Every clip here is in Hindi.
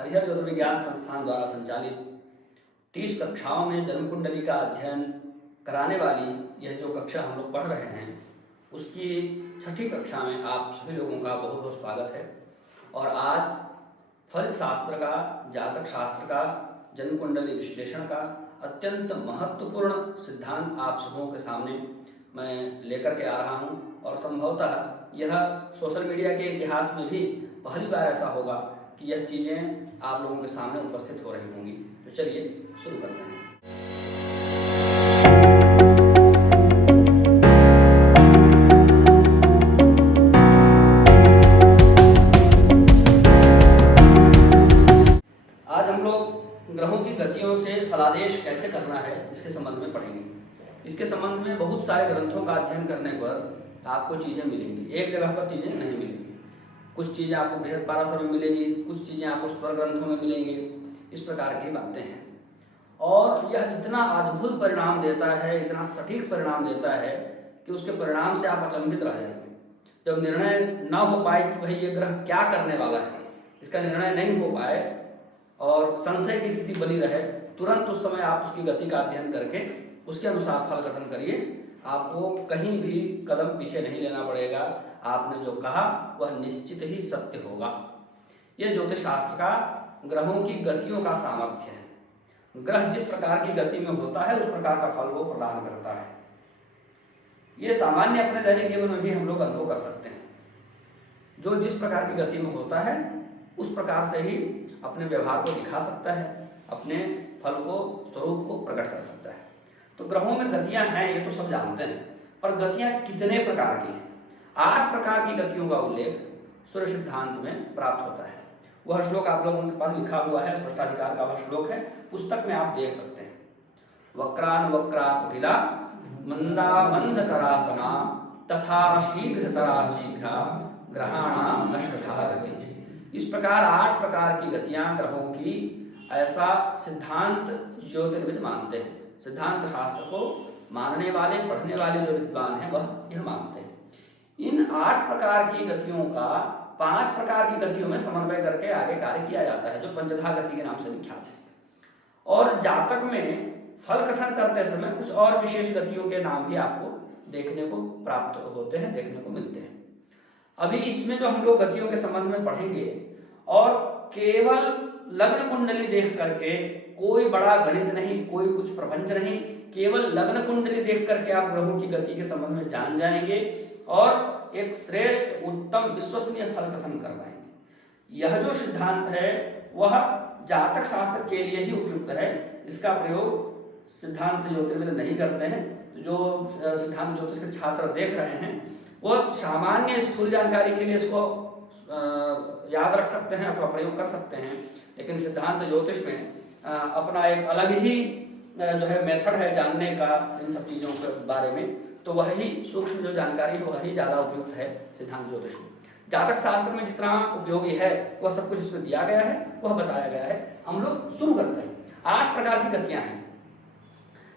हरिहर ज्योतिर्विज्ञान संस्थान द्वारा संचालित 30 कक्षाओं में जन्म कुंडली का अध्ययन कराने वाली यह जो कक्षा हम लोग पढ़ रहे हैं उसकी 6ठी कक्षा में आप सभी लोगों का बहुत बहुत स्वागत है। और आज फलित शास्त्र का, जातक शास्त्र का, जन्म कुंडली विश्लेषण का अत्यंत महत्वपूर्ण सिद्धांत आप सबों के सामने मैं लेकर के आ रहा हूं। और संभवतः यह सोशल मीडिया के इतिहास में भी पहली बार ऐसा होगा कि यह चीज़ें आप लोगों के सामने उपस्थित हो रही होंगी। तो चलिए शुरू करते हैं। आज हम लोग ग्रहों की गतियों से फलादेश कैसे करना है इसके संबंध में पढ़ेंगे। इसके संबंध में बहुत सारे ग्रंथों का अध्ययन करने पर आपको चीज़ें मिलेंगी, एक जगह पर चीज़ें नहीं मिलेंगी। कुछ चीज़ें आपको बृहद पाराशर में मिलेंगी, कुछ चीज़ें आपको स्वर ग्रंथों में मिलेंगी। इस प्रकार की बातें हैं और यह इतना अद्भुत परिणाम देता है, इतना सटीक परिणाम देता है कि उसके परिणाम से आप अचंभित रह जाएंगे। जब निर्णय न हो पाए कि भाई ये ग्रह क्या करने वाला है, इसका निर्णय नहीं हो पाए और संशय की स्थिति बनी रहे, तुरंत उस समय आप उसकी गति का अध्ययन करके उसके अनुसार फल कथन करिए। आपको कहीं भी कदम पीछे नहीं लेना पड़ेगा। आपने जो कहा वह निश्चित ही सत्य होगा। यह ज्योतिष शास्त्र का ग्रहों की गतियों का सामर्थ्य है। ग्रह जिस प्रकार की गति में होता है उस प्रकार का फल वो प्रदान करता है। ये सामान्य अपने दैनिक जीवन में भी हम लोग अनुभव कर सकते हैं। जो जिस प्रकार की गति में होता है उस प्रकार से ही अपने व्यवहार को दिखा सकता है, अपने फल को, स्वरूप को प्रकट कर सकता है। तो ग्रहों में गतियां हैं ये तो सब जानते हैं, पर गतियां कितने प्रकार की हैं? 8 प्रकार की गतियों का उल्लेख सूर्य सिद्धांत में प्राप्त होता है। वह श्लोक आप लोगों के पास लिखा हुआ है, स्पष्टाधिकार का वह श्लोक है, पुस्तक में आप देख सकते हैं। वक्रान वक्रा कुटिला मंदा मंद तरासना तथा शीघ्र तरा शीघ्र ग्रहाणाम नष्टधा गति। इस प्रकार 8 प्रकार की गतियां ग्रहों की, ऐसा सिद्धांत ज्योतिर्विद मानते हैं। सिद्धांत शास्त्र को मानने वाले, पढ़ने वाले जो विद्वान हैं वह यह मानते हैं। इन 8 प्रकार की गतियों का 5 प्रकार की गतियों में समन्वय करके आगे कार्य किया जाता है, जो पंचधा गति के नाम से विख्यात है। और जातक में फल कथन करते समय कुछ और विशेष गतियों के नाम भी आपको देखने को प्राप्त होते हैं, देखने को मिलते हैं। अभी इसमें जो हम लोग गतियों के संबंध में पढ़ेंगे और केवल लग्न कुंडली देख करके, कोई बड़ा गणित नहीं, कोई कुछ प्रपंच नहीं, केवल लग्न कुंडली देख करके आप ग्रहों की गति के संबंध में जान जाएंगे और एक श्रेष्ठ, उत्तम, विश्वसनीय फल कथन कर पाएंगे। यह जो सिद्धांत है वह जातक शास्त्र के लिए ही उपयुक्त है। इसका प्रयोग सिद्धांत ज्योतिर्विद नहीं करते हैं। तो जो सिद्धांत ज्योतिष के छात्र देख रहे हैं वो सामान्य स्थूल जानकारी के लिए इसको याद रख सकते हैं अथवा प्रयोग कर सकते हैं, लेकिन सिद्धांत ज्योतिष में अपना एक अलग ही जो है मेथड है जानने का इन सब चीज़ों के बारे में। तो वही सूक्ष्म जो जानकारी है वही ज़्यादा उपयुक्त है सिद्धांत ज्योतिष में। जातक शास्त्र में जितना उपयोगी है वह सब कुछ इसमें दिया गया है, वह बताया गया है। हम लोग शुरू करते हैं। 8 प्रकार की गतियां हैं,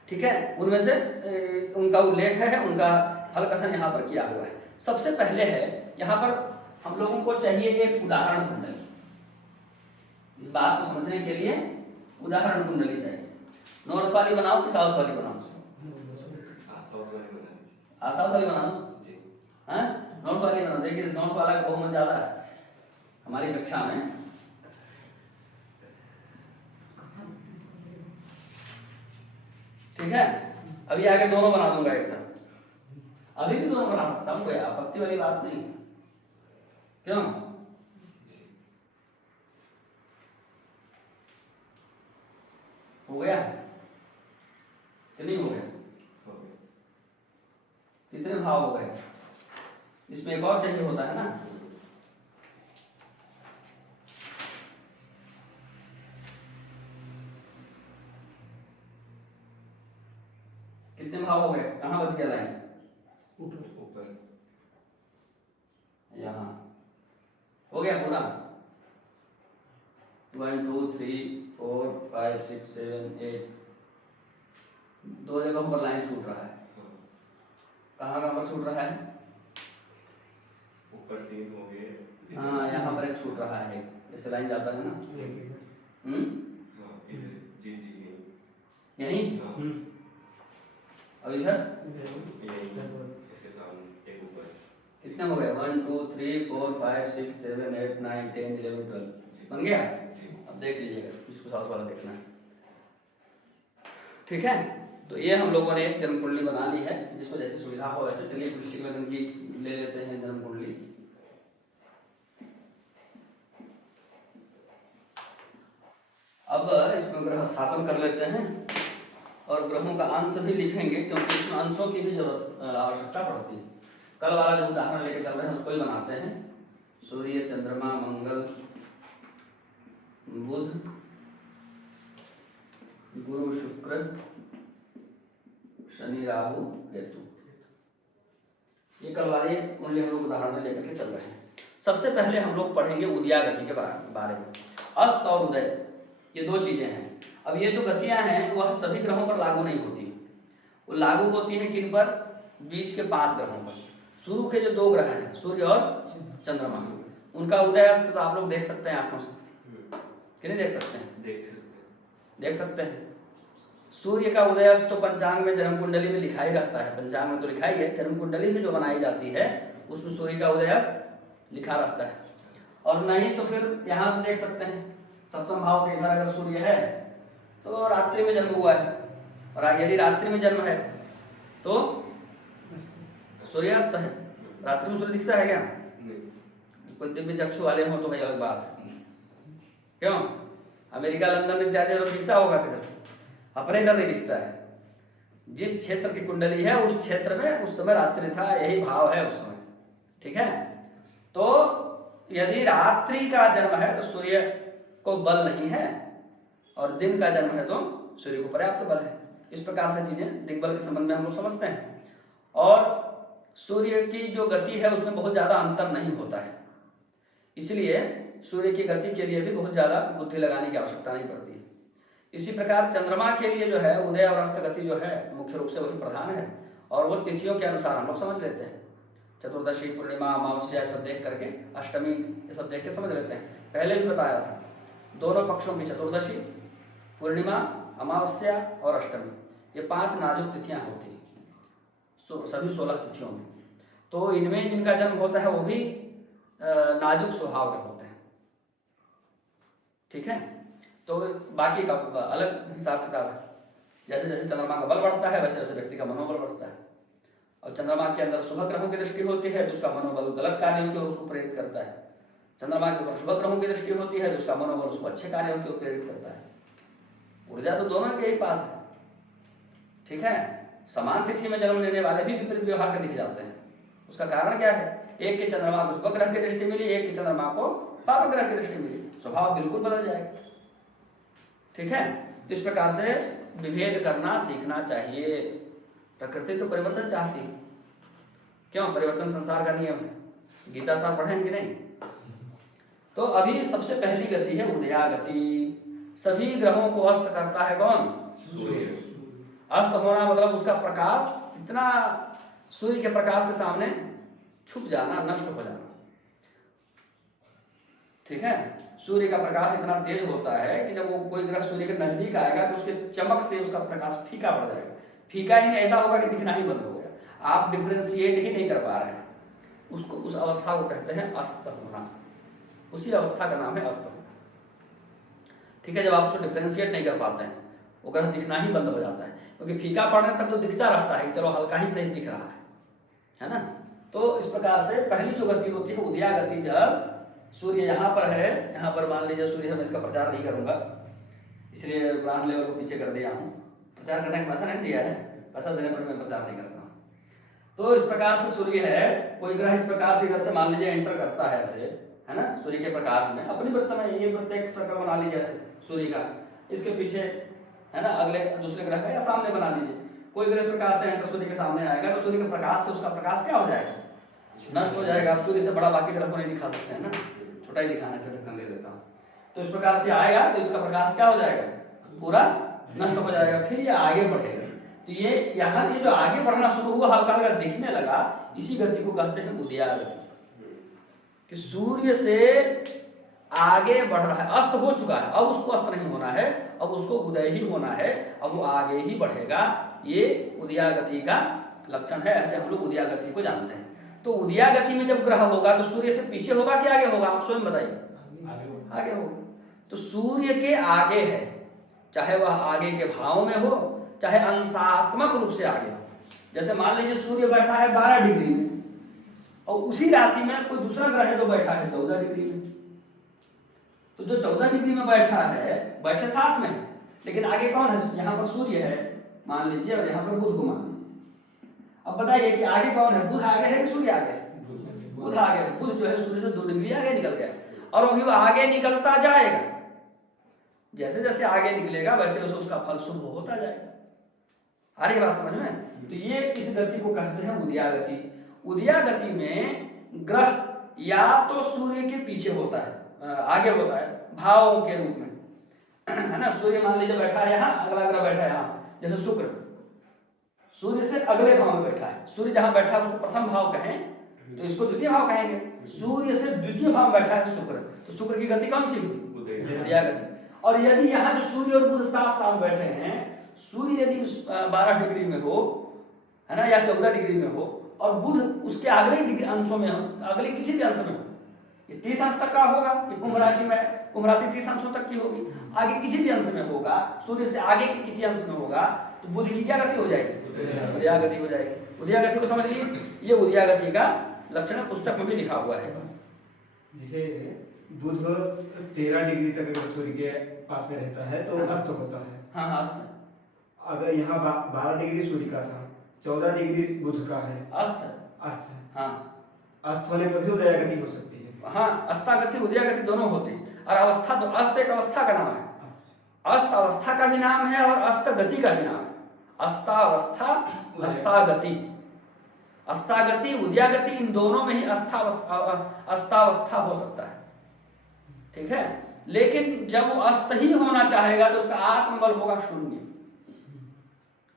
ठीक है। उनमें से उनका उल्लेख है, उनका फल कथन यहाँ पर किया हुआ है। सबसे पहले है यहाँ पर हम लोगों को चाहिए एक उदाहरण कुंडली। इस बात को समझने के लिए उदाहरण कुंडली चाहिए। नॉर्थ वाली बनाओ कि साउथ वाली बनाओ? साउथ वाली बनाओ। नॉर्थ वाली बनाओ। देखिए नॉर्थ वाला का बहुमत ज्यादा है हमारी कक्षा में। ठीक है, अभी आगे दोनों बना दूंगा एक साथ। अभी भी दोनों बना सकता हूँ, कोई आपत्ति वाली बात नहीं। क्यों? हो गया कि नहीं हो गया? कितने भाव हो गए? इसमें एक और चाहिए होता है ना। कितने भाव हो गए? कहाँ बच गया लाइन? ऊपर यहाँ हो गया पूरा। 1 2 3 4 5 6 7 8 दो जगहों पर लाइन छूट रहा है। कहाँ पर छूट रहा है? ऊपर 3 हो गए। हाँ, यहाँ पर एक छूट रहा है, ऐसे लाइन जाता है ना। हाँ, इधर जी यहीं अब इधर इसके सामने एक ऊपर कितने हो गए 1 2 3 4 5 6 7 8 9 10 11 12 बन गया। अब देख लीजिएगा, इसको साथ वाला देखना है, ठीक है। तो ये हम लोगों ने एक जन्म कुंडली बना ली है, जिसको जैसे सुविधा हो वैसे। चलिए वृश्चिक लग्न की ले लेते हैं जन्म कुंडली। अब इसमें ग्रह स्थापन कर लेते हैं और ग्रहों का अंश भी लिखेंगे, क्योंकि इसमें अंशों की भी जरूरत आवश्यकता पड़ती है। कल वाला जो उदाहरण लेके चल रहे हैं उसको ही बनाते हैं। सूर्य, चंद्रमा, मंगल, बुध, गुरु, शुक्र, शनि, राहु, केतु। ये कल वाले कुंडली हम लोग उदाहरण में लेकर के चल रहे हैं। सबसे पहले हम लोग पढ़ेंगे उदया गति के बारे में। अस्त और उदय ये दो चीजें हैं। अब ये जो गतियां हैं वह सभी ग्रहों पर लागू नहीं होती, वो लागू होती है किन पर? बीच के 5 ग्रहों पर। शुरू के जो 2 ग्रह हैं सूर्य और चंद्रमा, उनका उदय अस्त तो आप लोग देख सकते हैं आंखों से कि नहीं देख सकते हैं? देख सकते हैं। सूर्य का उदय अस्त तो पंचांग में जन्म कुंडली में लिखा ही रहता है। पंचांग में तो लिखा ही है, जन्म कुंडली में जो बनाई जाती है उसमें सूर्य का उदय अस्त लिखा रहता है। और नहीं तो फिर यहाँ से देख सकते हैं, सप्तम भाव के इधर अगर सूर्य है तो रात्रि में जन्म हुआ है, और यदि रात्रि में जन्म है तो सूर्यास्त है। रात्रि में सूर्य दिखता है क्या? कोई दिव्य चक्षु वाले हो तो भाई अलग बात है। क्यों? अमेरिका, लंदन इत्यादि तो दिखता होगा, किधर अपने इधर नहीं दिखता है। जिस क्षेत्र की कुंडली है उस क्षेत्र में उस समय रात्रि था, यही भाव है उस समय, ठीक है। तो यदि रात्रि का जन्म है तो सूर्य को बल नहीं है, और दिन का जन्म है तो सूर्य को पर्याप्त बल है। इस प्रकार से चीजें दिग्बल के संबंध में हम लोग समझते हैं। और सूर्य की जो गति है उसमें बहुत ज्यादा अंतर नहीं होता है, इसलिए सूर्य की गति के लिए भी बहुत ज्यादा बुद्धि लगाने की आवश्यकता नहीं पड़ती है। इसी प्रकार चंद्रमा के लिए जो है उदय और अस्त गति जो है मुख्य रूप से वही प्रधान है, और वो तिथियों के अनुसार हम लोग समझ लेते हैं। चतुर्दशी, पूर्णिमा, अमावस्या सब देख करके, अष्टमी ये सब देख के समझ लेते हैं। पहले भी बताया था, दोनों पक्षों की चतुर्दशी, पूर्णिमा, अमावस्या और अष्टमी, ये 5 नाजुक तिथियां होती हैं सभी 16 तिथियों में। तो इनमें जिनका जन्म होता है वो भी नाजुक स्वभाव के होते हैं, ठीक है। तो बाकी का अलग हिसाब किताब है। जैसे जैसे चंद्रमा का बल बढ़ता है वैसे वैसे व्यक्ति का मनोबल बढ़ता है। और चंद्रमा के अंदर शुभ ग्रहों की दृष्टि होती है तो उसका मनोबल गलत कार्यों की ओर उसको प्रेरित करता है। चंद्रमा के ऊपर शुभ ग्रहों की दृष्टि होती है तो उसका मनोबल उसको अच्छे कार्यों की ओर प्रेरित करता है। ऊर्जा तो दोनों के ही पास है, ठीक है। समान तिथि में जन्म लेने वाले भी विपरीत व्यवहार के दिख जाते हैं। उसका कारण क्या है? एक के चंद्रमा को शुभ ग्रह की दृष्टि मिली, एक के चंद्रमा को पाप ग्रह की दृष्टि मिली, स्वभाव बिल्कुल बदल जाएगा, ठीक है। तो इस प्रकार से विभेद करना सीखना चाहिए। प्रकृति तो परिवर्तन चाहती है, क्यों? परिवर्तन संसार का नियम है। गीता सार पढ़े हैं कि नहीं? तो अभी सबसे पहली गति है उदया गति। सभी ग्रहों को अस्त करता है कौन? सूर्य। अस्त होना मतलब उसका प्रकाश इतना सूर्य के प्रकाश के सामने छुप जाना, नष्ट हो जाना, ठीक है। सूर्य का प्रकाश इतना तेज होता है कि जब वो कोई ग्रह सूर्य के नजदीक आएगा तो उसके चमक से उसका प्रकाश फीका पड़ जाएगा। फीका ही नहीं, ऐसा होगा कि दिखना ही बंद हो गया, आप डिफ्रेंशिएट ही नहीं कर पा रहे हैं उसको। उस अवस्था को कहते हैं अस्त होना। उसी अवस्था का नाम है अस्त होना, ठीक है। जब आप उसको डिफ्रेंशिएट नहीं कर पाते हैं वो ग्रह दिखना ही बंद हो जाता है, क्योंकि फीका पड़ने तक तो दिखता रहता है कि चलो हल्का ही सही दिख रहा है ना। तो इस प्रकार से पहली जो गति होती है उदया गति, जब सूर्य यहाँ पर है, यहाँ पर मान लीजिए सूर्य है, मैं इसका प्रचार नहीं करूंगा इसलिए ब्रांड लेवल को पीछे कर दिया हूँ। प्रचार करने का पैसा नहीं दिया है, पैसा देने पर मैं प्रचार नहीं करता हूँ। तो इस प्रकार से सूर्य है, कोई ग्रह इस प्रकार से इधर से मान लीजिए एंटर करता है ऐसे, है ना, सूर्य के प्रकाश में अपनी वृत्त में। ये प्रत्येक सर्कल बना लीजिए ऐसे सूर्य का, इसके पीछे है ना अगले दूसरे ग्रह का या सामने बना लीजिए। कोई ग्रह इस प्रकार से एंटर सूर्य के सामने आएगा तो सूर्य के प्रकाश से उसका प्रकाश क्या हो जाएगा? नष्ट हो जाएगा। आप सूर्य से बड़ा बाकी ग्रह को नहीं दिखा सकते हैं ना, छोटा ही दिखाने से ढक्कन ले देता हूँ। तो इस प्रकार से आएगा तो इसका प्रकाश क्या हो जाएगा? पूरा नष्ट हो जाएगा, फिर ये आगे बढ़ेगा। तो ये यहाँ ये जो आगे बढ़ना शुरू हुआ, हल्का हल्का दिखने लगा, इसी गति को कहते हैं उदया गति। कि सूर्य से आगे बढ़ रहा है, अस्त हो चुका है, अब उसको अस्त नहीं होना है, अब उसको उदय ही होना है, अब वो आगे ही बढ़ेगा। ये उदयागति का लक्षण है, ऐसे हम लोग उदयागति को जानते हैं। तो उदयागति में जब ग्रह होगा तो सूर्य से पीछे होगा कि आगे होगा, आप स्वयं बताइए। आगे होगा। तो सूर्य के आगे है, चाहे वह आगे के भाव में हो, चाहे अंशात्मक रूप से आगे हो। जैसे मान लीजिए सूर्य बैठा है 12 डिग्री में और उसी राशि में कोई दूसरा ग्रह है जो बैठा है 14 डिग्री में, तो जो 14 डिग्री में बैठा है बैठे साथ में है, लेकिन आगे कौन है? यहाँ पर सूर्य है मान लीजिए और यहाँ पर बुध को मान लीजिए। अब बताइए कि आगे कौन है? बुध आगे है कि सूर्य आगे है? बुध आगे है। बुध जो है सूर्य से 2 डिग्री आगे निकल गया और अभी वो आगे निकलता जाएगा। जैसे जैसे आगे निकलेगा वैसे वैसे उसका फल शुभ होता जाएगा। आ रही बात समझ में? तो ये इस गति को कहते हैं उदयागति। उदयागति में ग्रह या तो सूर्य के पीछे होता है, आगे होता है भावों के रूप में, है ना। सूर्य मान लीजिए बैठा है यहाँ, अगला ग्रह बैठा है यहाँ, जैसे शुक्र सूर्य से अगले भाव में बैठा है। सूर्य जहां बैठा है उसको प्रथम भाव कहें तो इसको द्वितीय भाव कहेंगे। सूर्य से द्वितीय भाव में बैठा है शुक्र, तो शुक्र की गति कौन सी? उदयागति। और यदि यहाँ जो सूर्य और बुध साथ साथ बैठे हैं, सूर्य यदि 12 डिग्री में हो, है ना, या 14 डिग्री में हो और बुध उसके अगले अंशों में हो, अगले किसी भी अंश में हो, ये 30 अंश तक का होगा, ये कुंभ राशि में है, कुंभ राशि 30 अंशों तक की होगी। आगे किसी भी अंश में होगा, सूर्य से आगे के किसी अंश में होगा, तो बुध की क्या गति हो जाएगी? उदयागति हो जाएगी। उदयागति को समझ लीजिए, ये उदयागति का लक्षण पुस्तक में भी लिखा हुआ है। जिसे बुध 13 डिग्री तक अगर सूर्य के पास में रहता है तो अस्त होता है। हाँ अस्त। अगर यहाँ 12 डिग्री सूर्य का था, 14 डिग्री बुध का है, अस्त। अस्त है। हाँ अस्त होने पर भी उदयागति हो सकती है। हाँ, अस्तागति उदयागति दोनों होते हैं। और अवस्था तो अस्त एक अवस्था का नाम है, अस्त अवस्था का भी नाम है और अस्त गति का भी नाम है। अस्तावस्था अस्तागति, अस्तागति उदयागति इन दोनों में ही अस्तावस्था हो सकता है, ठीक है। लेकिन जब वो अस्त ही होना चाहेगा तो उसका आत्मबल होगा शून्य,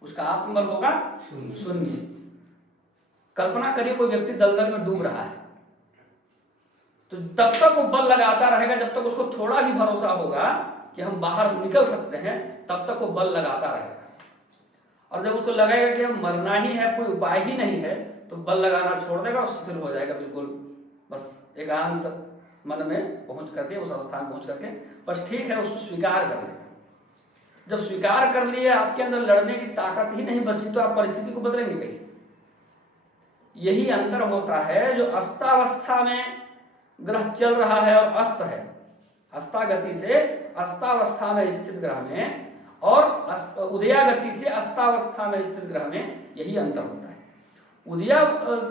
उसका आत्मबल होगा शून्य। कल्पना करिए कोई व्यक्ति दलदल में डूब रहा है, तो तब तक वो बल लगाता रहेगा जब तक उसको थोड़ा भी भरोसा होगा कि हम बाहर निकल सकते हैं, तब तक वो बल लगाता रहेगा। और जब उसको लगेगा कि हम मरना ही है, कोई उपाय ही नहीं है, तो बल लगाना छोड़ देगा और शिथिल हो जाएगा बिल्कुल। बस एकांत मन में पहुंच करके, उस अवस्था में पहुंच करके बस ठीक है उसको स्वीकार कर लेगा। जब स्वीकार कर लिए, आपके अंदर लड़ने की ताकत ही नहीं बची, तो आप परिस्थिति को बदलेंगे कैसे? यही अंतर होता है जो अस्तावस्था में ग्रह चल रहा है और अस्त है, अस्तागति से अस्तावस्था में स्थित ग्रह में और उदयागति से अस्तावस्था में स्थित ग्रह में यही अंतर होता है। उदया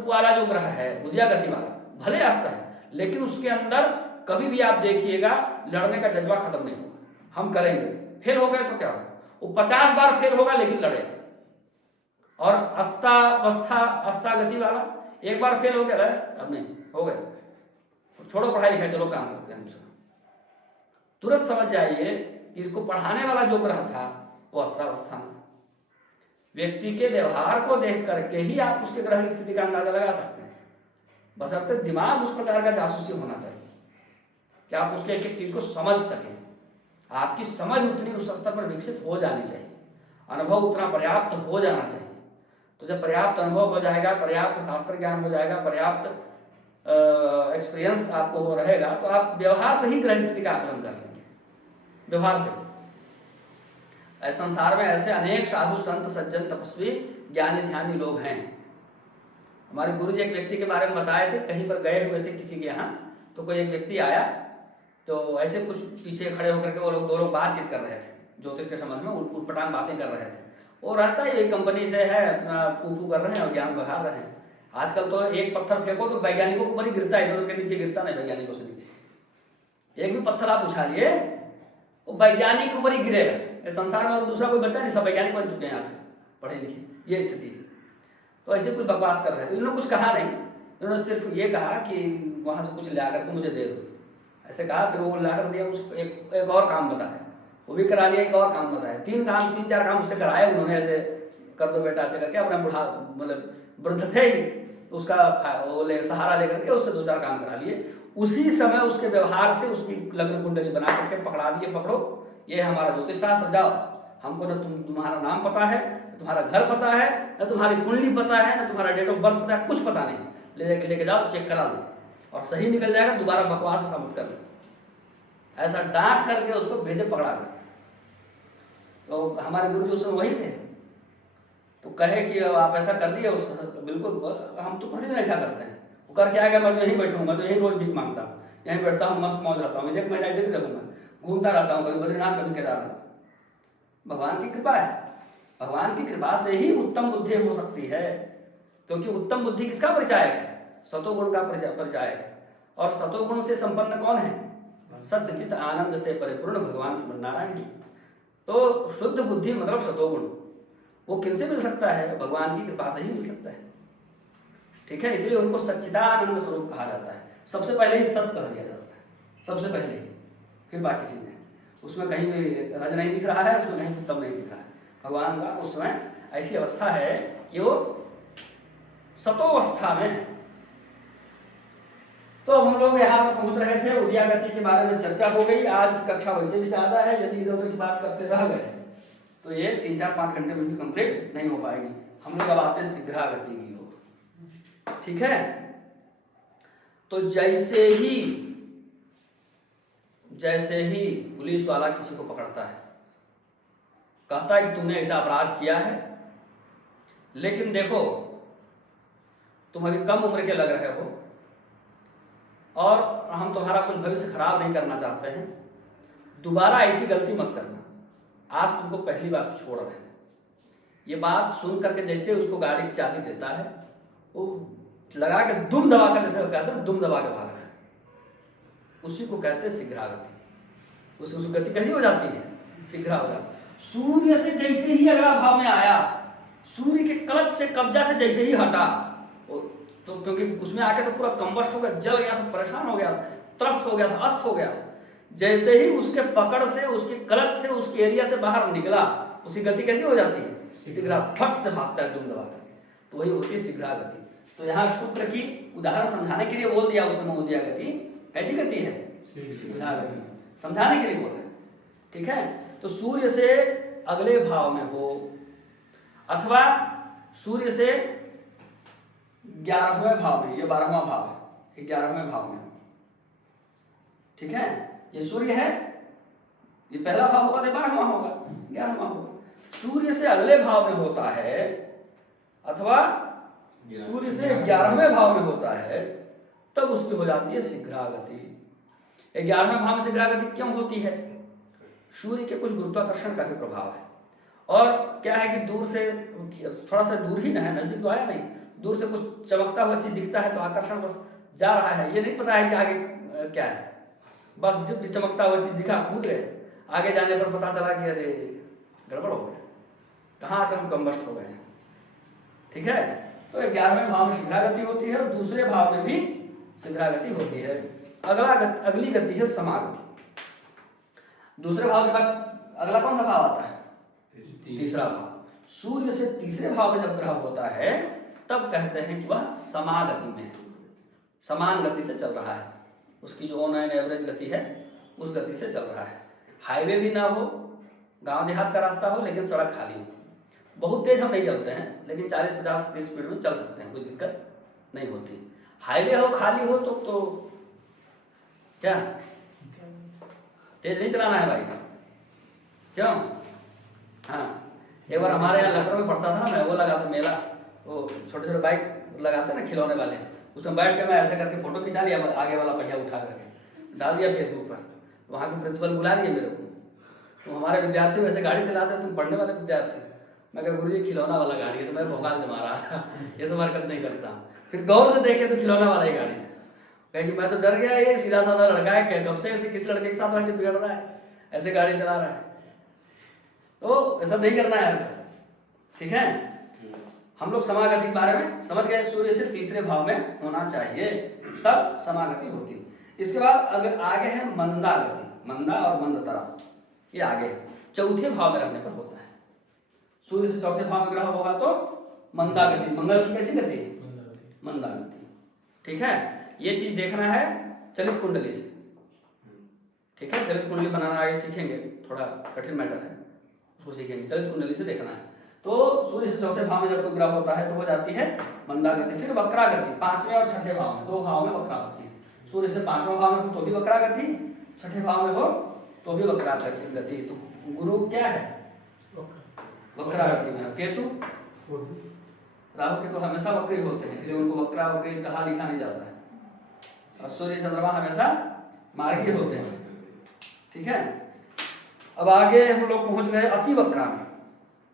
वाला जो ग्रह है, उदयागति वाला, भले अस्त है लेकिन उसके अंदर कभी भी आप देखिएगा लड़ने का जज्बा खत्म नहीं होगा। हम करेंगे, फेल हो गए तो क्या होगा? वो 50 बार फेल होगा लेकिन लड़ेगा। और अस्तावस्था अस्तागति वाला एक बार फेल हो गया, अब नहीं हो गए, छोड़ो पढ़ाई लिखाई, चलो काम करते हैं। तुरंत समझ जाइए कि इसको पढ़ाने वाला जो ग्रह था वो अस्तावस्था में। व्यक्ति के व्यवहार को देख करके ही आप उसके ग्रह की स्थिति का अंदाजा लगा सकते हैं, बशर्ते दिमाग उस प्रकार का जासूसी होना चाहिए कि आप उसके एक एक चीज को समझ सकें। आपकी समझ उतनी उस स्तर पर विकसित हो जानी चाहिए, अनुभव उतना पर्याप्त हो जाना चाहिए। तो जब पर्याप्त अनुभव हो जाएगा, पर्याप्त शास्त्र ज्ञान हो जाएगा, पर्याप्त एक्सपीरियंस आपको हो रहेगा, तो आप व्यवहार से ही ग्रह स्थिति का आकलन कर लेंगे। व्यवहार से संसार में ऐसे अनेक साधु संत सज्जन तपस्वी ज्ञानी ध्यानी लोग हैं। हमारे गुरु जी एक व्यक्ति के बारे में बताए थे, कहीं पर गए हुए थे किसी के यहाँ, तो कोई एक व्यक्ति आया, तो ऐसे कुछ पीछे खड़े होकर के वो लोग दो लोग बातचीत कर रहे थे, ज्योतिष के संबंध में उटपटांग बातें कर रहे थे। वो रहता है ये कंपनी से है, अपना फूफू कर रहे हैं और ज्ञान बढ़ा रहे हैं। आजकल तो एक पत्थर फेंको तो वैज्ञानिकों को बड़ी गिरता है, इधर के नीचे गिरता नहीं, वैज्ञानिकों से नीचे एक भी पत्थर आप उछालिए वो वैज्ञानिक ऊपर ही गिरेगा। संसार में और दूसरा कोई बच्चा नहीं, सब वैज्ञानिक बन चुके हैं आजकल, पढ़े लिखे, ये स्थिति है। तो ऐसे कोई बकवास कर रहे थे, इन्होंने कुछ कहा नहीं, इन्होंने सिर्फ ये कहा कि वहां से कुछ ला करके मुझे दे दो, ऐसे कहा। फिर वो ला कर दिया, उसको एक और काम बताया, वो भी करा लिया, एक और काम बताया, 3 4 काम उससे कराए उन्होंने, ऐसे कर दो बेटा ऐसे करके। अपना बुढ़ा मतलब वृद्ध थे ही, उसका वो सहारा लेकर के उससे 2 4 काम करा लिए। उसी समय उसके व्यवहार से उसकी लग्न कुंडली बना करके पकड़ा दिए, पकड़ो ये है हमारा ज्योतिष शास्त्र, जाओ हमको ना तुम्हारा नाम पता है, न तुम्हारा घर पता है, न तुम्हारी कुंडली पता है, न तुम्हारा डेट ऑफ बर्थ पता है, कुछ पता नहीं, लेके जाओ चेक करा लो और सही निकल जाएगा, दोबारा बकवास ऐसा मत कर लो। ऐसा डांट करके उसको भेजे पकड़ा कर। तो हमारे गुरु जी उस समय वही थे, तो कहे कि आप ऐसा कर दिए, बिल्कुल हम तो प्रतिदिन ऐसा करते हैं। वो करके आएगा, मैं तो यहीं बैठूंगा, मैं तो यहीं रोज भीख मांगता हूँ, यहीं बैठता हूँ, मस्त मौज रहता हूँ, 1 महीना इधर रहूंगा, घूमता रहता हूँ, कभी बद्रीनाथ कभी केदारनाथ। भगवान की कृपा है, भगवान की कृपा से ही उत्तम बुद्धि हो सकती है, क्योंकि उत्तम बुद्धि किसका परिचायक है? सतोगुण का परिचायक है। और सतोगुण से संपन्न कौन है? सत्य चित्त आनंद से परिपूर्ण भगवान श्री नारायण जी। तो शुद्ध बुद्धि मतलब सतोगुण, वो किनसे मिल सकता है? भगवान की कृपा से ही मिल सकता है। ठीक है, इसलिए उनको सच्चिदानंद स्वरूप कहा जाता है। सबसे पहले ही सत्य कह दिया जाता है, सबसे पहले ही, फिर बाकी चीजें। उसमें कहीं भी रज नहीं दिख रहा है, उसमें कहीं उत्तम नहीं दिख रहा है। भगवान का उस समय ऐसी अवस्था है कि वो सतोवस्था में है। तो हम लोग यहाँ पर पहुंच रहे थे, उद्यागति के बारे में चर्चा हो गई। आज की कक्षा वैसे भी ज्यादा है, यदि इधर उधर की बात करते रह गए तो ये 3-4-5 घंटे में भी कंप्लीट नहीं हो पाएगी। हम लोग अब आते हैं शीघ्रागति की ओर। ठीक है, तो जैसे ही पुलिस वाला किसी को पकड़ता है, कहता है कि तुमने ऐसा अपराध किया है, लेकिन देखो तुम अभी कम उम्र के लग रहे हो और हम तुम्हारा कुछ भविष्य खराब नहीं करना चाहते हैं, दोबारा ऐसी गलती मत करना, आज तुमको पहली बार छोड़ रहे हैं। ये बात सुन करके जैसे उसको गाड़ी की चाबी देता है, वो लगा के दुम दबा कर, जैसे कहते हैं दुम दबा के भागा है, उसी को कहते हैं शीघ्रागति। उसकी गति कैसी हो जाती है? शीघ्र हो जाती। सूर्य से जैसे ही अगला भाव में आया, सूर्य के कलश से कब्जा से जैसे ही हटा, तो क्योंकि उसमें आके तो पूरा कंबस्ट हो गया, जल गया था, परेशान हो गया, त्रस्त हो गया था, अस्त हो गया। जैसे ही उसके पकड़ से, उसके क्लच से, उसके एरिया से बाहर निकला, उसकी गति कैसी हो जाती है? शीघ्र, फट से भागता है दुम दबा करके, तो वही होती है शीघ्रागति। तो यहाँ शुक्र की उदाहरण समझाने के लिए बोल दिया उस समय उद्यागति कैसी गति है? शीघ्रागति, समझाने के लिए बोल रहे हैं। ठीक है, तो सूर्य से अगले भाव में हो, अथवा सूर्य से 11वें भाव में, ये 12वां भाव है, 11वें भाव में। ठीक है, ये सूर्य है, ये पहला भाव होगा, 12वां होगा, 11वां होगा। सूर्य से अगले भाव में होता है, अथवा सूर्य से 11वें भाव में होता है, तब उसकी हो जाती है शीघ्रागति। 11वें भाव में शीघ्रागति क्यों होती है? सूर्य के कुछ गुरुत्वाकर्षण का भी प्रभाव है। और क्या है कि दूर से, थोड़ा सा दूर ही ना है, नजदीक तो आया नहीं, दूर से कुछ चमकता हुआ चीज दिखता है तो आकर्षण बस जा रहा है, ये नहीं पता है कि आगे क्या है। बस जब चमकता हुआ चीज दिखा, कूद गए, आगे जाने पर पता चला कि अरे गड़बड़ हो गया, कहाँ आकर हम कंबस्ट हो गए। ठीक है, तो 11वें भाव में शीघ्रागति होती है और दूसरे भाव में भी शीघ्रागति होती है। अगली गति है समागति। दूसरे भाव के बाद अगला कौन सा भाव आता है? तीसरा भाव। सूर्य से तीसरे भाव में जब ग्रह होता है, तब कहते हैं कि वह समागति में है, समान गति से चल रहा है, उसकी जो ऑन एंड एवरेज गति है उस गति से चल रहा है। हाईवे भी ना हो, गांव देहात का रास्ता हो, लेकिन सड़क खाली हो। बहुत तेज हम नहीं चलते हैं, लेकिन 40-50 की स्पीड में चल सकते हैं, कोई दिक्कत नहीं होती। हाईवे हो, खाली हो, तो क्या तेज नहीं चलाना है भाई, क्यों? हाँ, एक बार हमारे यहाँ लखनऊ में पड़ता था ना, मैं वो लगा था मेला, वो छोटे छोटे बाइक लगाते हैं ना खिलौने वाले, उसमें बैठ के मैं ऐसे करके फोटो खिंचा लिया, आगे वाला पहिया उठा करके डाल दिया फेसबुक पर। वहाँ के प्रिंसिपल बुला लिए मेरे को, तो हमारे विद्यार्थी वैसे गाड़ी चलाते हैं, तुम पढ़ने वाले विद्यार्थी। मैं कहा गुरु जी खिलौना वाला गाड़ी है, तो मैं भोकाल जमा रहा था, ये सब हरकत नहीं करता। फिर गौर से देखे तो खिलौना वाला ही गाड़ी है। कहे कि मैं तो डर गया, ये सीधा साधा लड़का है क्या, कब से ऐसे किस लड़के के साथ बिगड़ रहा है, ऐसे गाड़ी चला रहा है। तो ऐसा नहीं करना है। ठीक है, हम लोग समागति के बारे में समझ गए, सूर्य से तीसरे भाव में होना चाहिए, तब समागति होती है। इसके बाद अगर आगे है मंदागति, मंदा और मंदतरा, ये आगे चौथे भाव में रहने पर होता है। सूर्य से चौथे भाव में ग्रह होगा तो मंदागति, मंगल की कैसी गति? मंदागति। ठीक है, ये चीज देखना है चलित कुंडली से। ठीक है, चलित कुंडली बनाना आगे सीखेंगे, थोड़ा कठिन मैटर है, उसको सीखेंगे। चलित कुंडली से देखना है। तो सूर्य से चौथे भाव में जब कोई ग्रह होता है तो वो जाती है मंदागति, फिर वक्रागति, पांचवें और छठे भाव में, दो भाव में वक्रा होती है। सूर्य से पांचवें भाव में हो तो भी वक्रागति, छठे भाव में हो तो भी वक्रागति। तो गुरु क्या है? वक्रागति में। केतु, राहु केतु हमेशा वक्री होते हैं, इसलिए उनको वक्रा वक्री कहा लिखा नहीं जाता है। और सूर्य चंद्रमा हमेशा मार्गी होते हैं। ठीक है, अब आगे हम लोग पहुंच गए अति वक्रा में।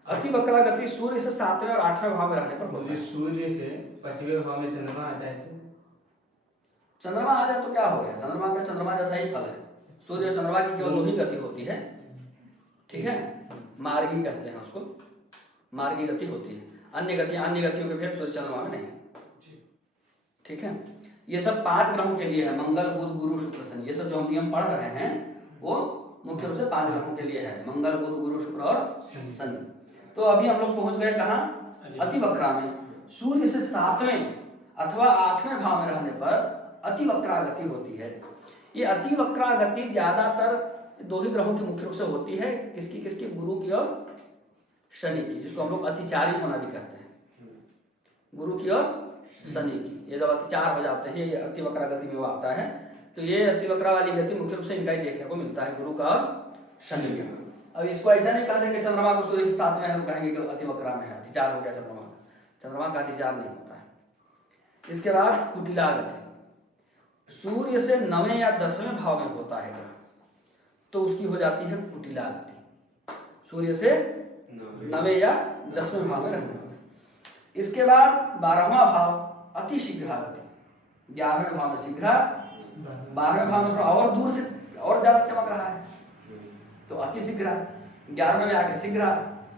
अति वक्रा गति सूर्य से 7वें और 8वें भाव में रहने पर होती है। सूर्य से 5वें भाव में चंद्रमा आ जाए तो चंद्रमा आ जाए तो क्या हो गया? चंद्रमा का चंद्रमा जैसा ही फल है। सूर्य और चंद्रमा की केवल दो ही गति होती है। ठीक है, मार्गी कहते हैं उसको, मार्गी गति होती है। अन्य गतियों के भेद सूर्य चंद्रमा में नहीं। ठीक है, ये सब 5 ग्रहों के लिए है, मंगल बुध गुरु शुक्र शनि। ये सब जो हम नियम पढ़ रहे हैं वो मुख्य रूप से 5 ग्रहों के लिए है, मंगल बुध गुरु शुक्र और शनि। तो अभी हम लोग पहुंच गए कहाँ? अति वक्रा में। सूर्य से 7वें अथवा 8वें भाव में रहने पर अति वक्रा गति होती है। ये अति वक्रा गति ज्यादातर 2 ही ग्रहों की मुख्य रूप से होती है। किसकी? गुरु की और शनि की, जिसको हम लोग अतिचारी होना भी कहते हैं। गुरु की और शनि की, ये जब अतिचार हो जाते हैं, ये अति वक्रा गति में वो आता है। तो ये अति वक्रा वाली गति मुख्य रूप से इनका ही देखने को मिलता है, गुरु का और शनि का। अब इसको ऐसा नहीं कहते कि चंद्रमा को सूर्य से 7वें हम कहेंगे कि अति वक्रा में है, अतिचार हो गया चंद्रमा का। चंद्रमा का अतिचार नहीं होता है। इसके बाद कुटिला गति। सूर्य से 9वें या 10वें भाव में होता है ग्रह तो उसकी हो जाती है कुटिला गति। सूर्य से 9वें या 10वें भाव में रहने पर। इसके बाद 12वां भाव अति शीघ्र गति। 11वें भाव में शीघ्र, 12वें भाव में थोड़ा और दूर से और ज्यादा चमक रहा है तो अति शीघ्र, 11वें में आके शीघ्र,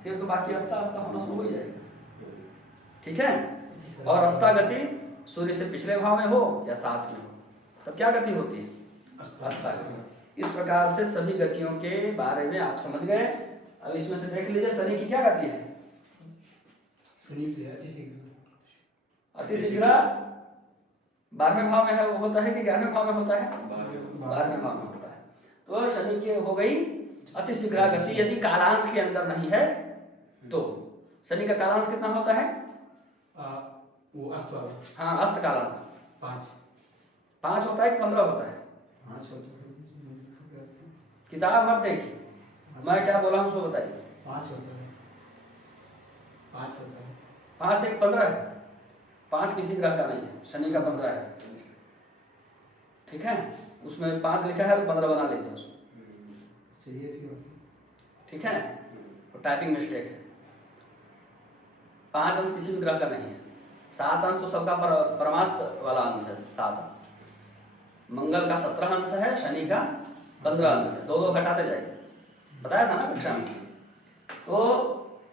फिर तो बाकी अस्ता अस्ता होना शुरू हो जाएगा। ठीक है, और अस्ता गति सूर्य से पिछले भाव में हो या साथ में हो तब क्या गति होती है? अस्ता गति। इस प्रकार से सभी गतियों के बारे में आप समझ गए। अब इसमें से देख लीजिए शनि की क्या गति है? अति शीघ्र 12वें भाव में है, वो होता है कि 11वें भाव में होता है? 12वें भाव में होता है। तो शनि की हो गई अति शीघ्र गति। यदि कालांश के अंदर नहीं है तो शनि का कालांश कितना होता है? वो अस्त वाला। हाँ, अस्त कालांश 5 होता है कि 15 होता है? 5 होता है। किताब मत देखिए, मैं क्या बोला हूँ उसको बताइए। 5 होता है। 5 होता है। 5 1 15 है। 5 किसी ग्रह का नहीं है, शनि का 15 है। ठीक है, उसमें 5 लिखा है तो 15 बना लीजिए उसको। ठीक है, तो टाइपिंग मिस्टेक है। 5 अंश किसी भी ग्रह का नहीं है। 7 अंश तो सबका परमास्त वाला अंश है। 7 अंश मंगल का 17 अंश है, शनि का 15 अंश है। 2 घटाते जाइए, बताया था ना कक्षा में। तो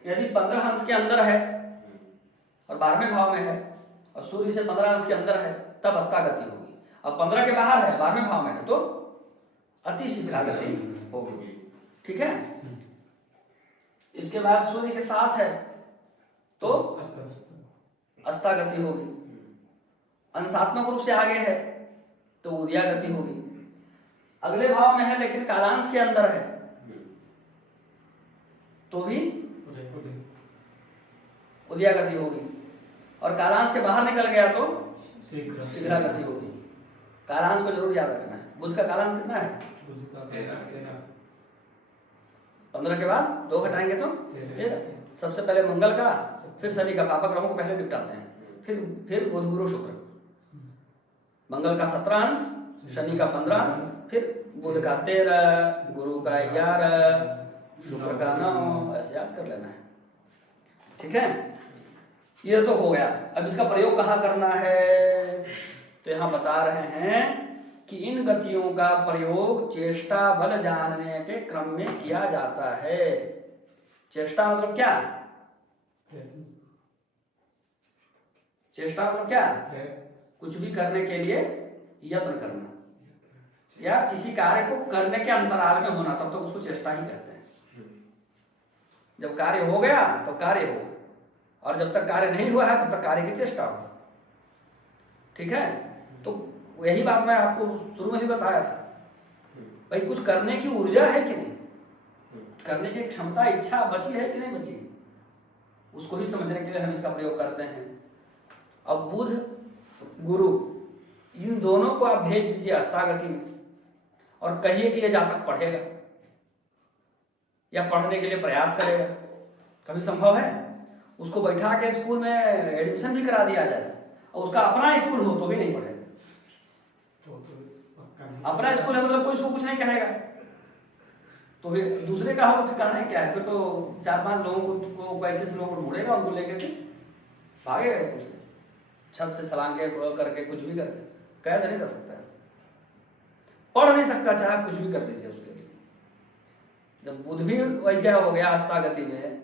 यदि 15 अंश के अंदर है और 12वें भाव में है और सूर्य से 15 अंश के अंदर है तब अस्ता गति होगी। अब 15 के बाहर है, 12वें भाव में है तो अति शीघ्र गति होगी। ठीक है, इसके बाद सूर्य के साथ है तो अस्ता गति होगी। अंशात्मक रूप से आगे है तो उदया गति होगी। अगले भाव में है लेकिन कालांश के अंदर है तो भी उदया गति होगी। और कालांश के बाहर निकल गया तो शीघ्र गति होगी। कालांश को जरूर याद रखना है। बुध का कालांश कितना है? 15 के बाद 2 घटाएंगे तो 13। सबसे पहले मंगल का, फिर शनि का। पापा ग्रहों को पहले निपटाते हैं, फिर बुध गुरु शुक्र। मंगल का 17 अंश, शनि का 15 अंश, फिर बुध का 13, गुरु का 11, शुक्र का 9। ऐसे याद कर लेना है। ठीक है, ये तो हो गया। अब इसका प्रयोग कहाँ करना है? तो यहाँ बता रहे हैं कि इन गतियों का प्रयोग चेष्टा बल जानने के क्रम में किया जाता है। चेष्टा मतलब क्या? चेष्टा मतलब क्या? कुछ भी करने के लिए यत्न करना या किसी कार्य को करने के अंतराल में होना, तब तो उसको चेष्टा ही कहते हैं। जब कार्य हो गया तो कार्य हो, और जब तक कार्य नहीं हुआ है तब तक कार्य की चेष्टा हो। ठीक है, तो यही बात मैं आपको शुरू में भी बताया था, भाई कुछ करने की ऊर्जा है कि नहीं, करने की क्षमता, इच्छा बची है कि नहीं बची, उसको ही समझने के लिए हम इसका प्रयोग करते हैं। अब बुध गुरु इन दोनों को आप भेज दीजिए अस्तागति में और कहिए कि ये जातक पढ़ेगा या पढ़ने के लिए प्रयास करेगा, कभी संभव है? उसको बैठा के स्कूल में एडमिशन भी करा दिया जाए और उसका अपना स्कूल हो तो भी नहीं पढ़ेगा। अपना स्कूल है मतलब कोई उसको कुछ नहीं कहेगा, तो फिर दूसरे का हो फिर कहना क्या है? फिर तो 4-5 लोगों को पैसे से लोगों को ढूंढेगा, उनको लेकर के भागेगा स्कूल से, छत से छलांग करके कुछ भी करके, कैद नहीं कर सकता है, पढ़ नहीं सकता, चाहे कुछ भी कर दीजिए उसके लिए। जब बुध भी वैसा हो गया अस्तागति में,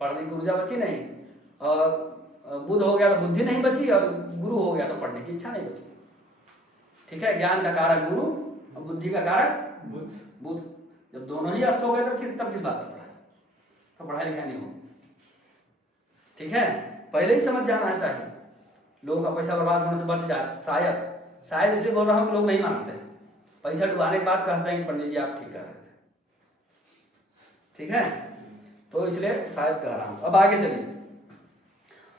पढ़ने की ऊर्जा बची नहीं, और बुध हो गया तो बुद्धि नहीं बची, और गुरु हो गया तो पढ़ने की इच्छा नहीं बची। ठीक है, ज्ञान का कारक गुरु और बुद्धि का कारक बुध। जब दोनों ही अस्त हो गए तब किस बात की पढ़ाई, तो पढ़ाई लिखाई नहीं हो। ठीक है, पहले ही समझ जाना चाहिए, लोगों का पैसा बर्बाद होने से बच जाए। शायद इसलिए बोल रहा हूँ कि लोग नहीं मानते हैं, पैसा डुबाने के बाद कहते हैं कि पंडित जी आप ठीक कर रहे थे। ठीक है, तो इसलिए शायद कह रहा हूं। अब आगे चलिए,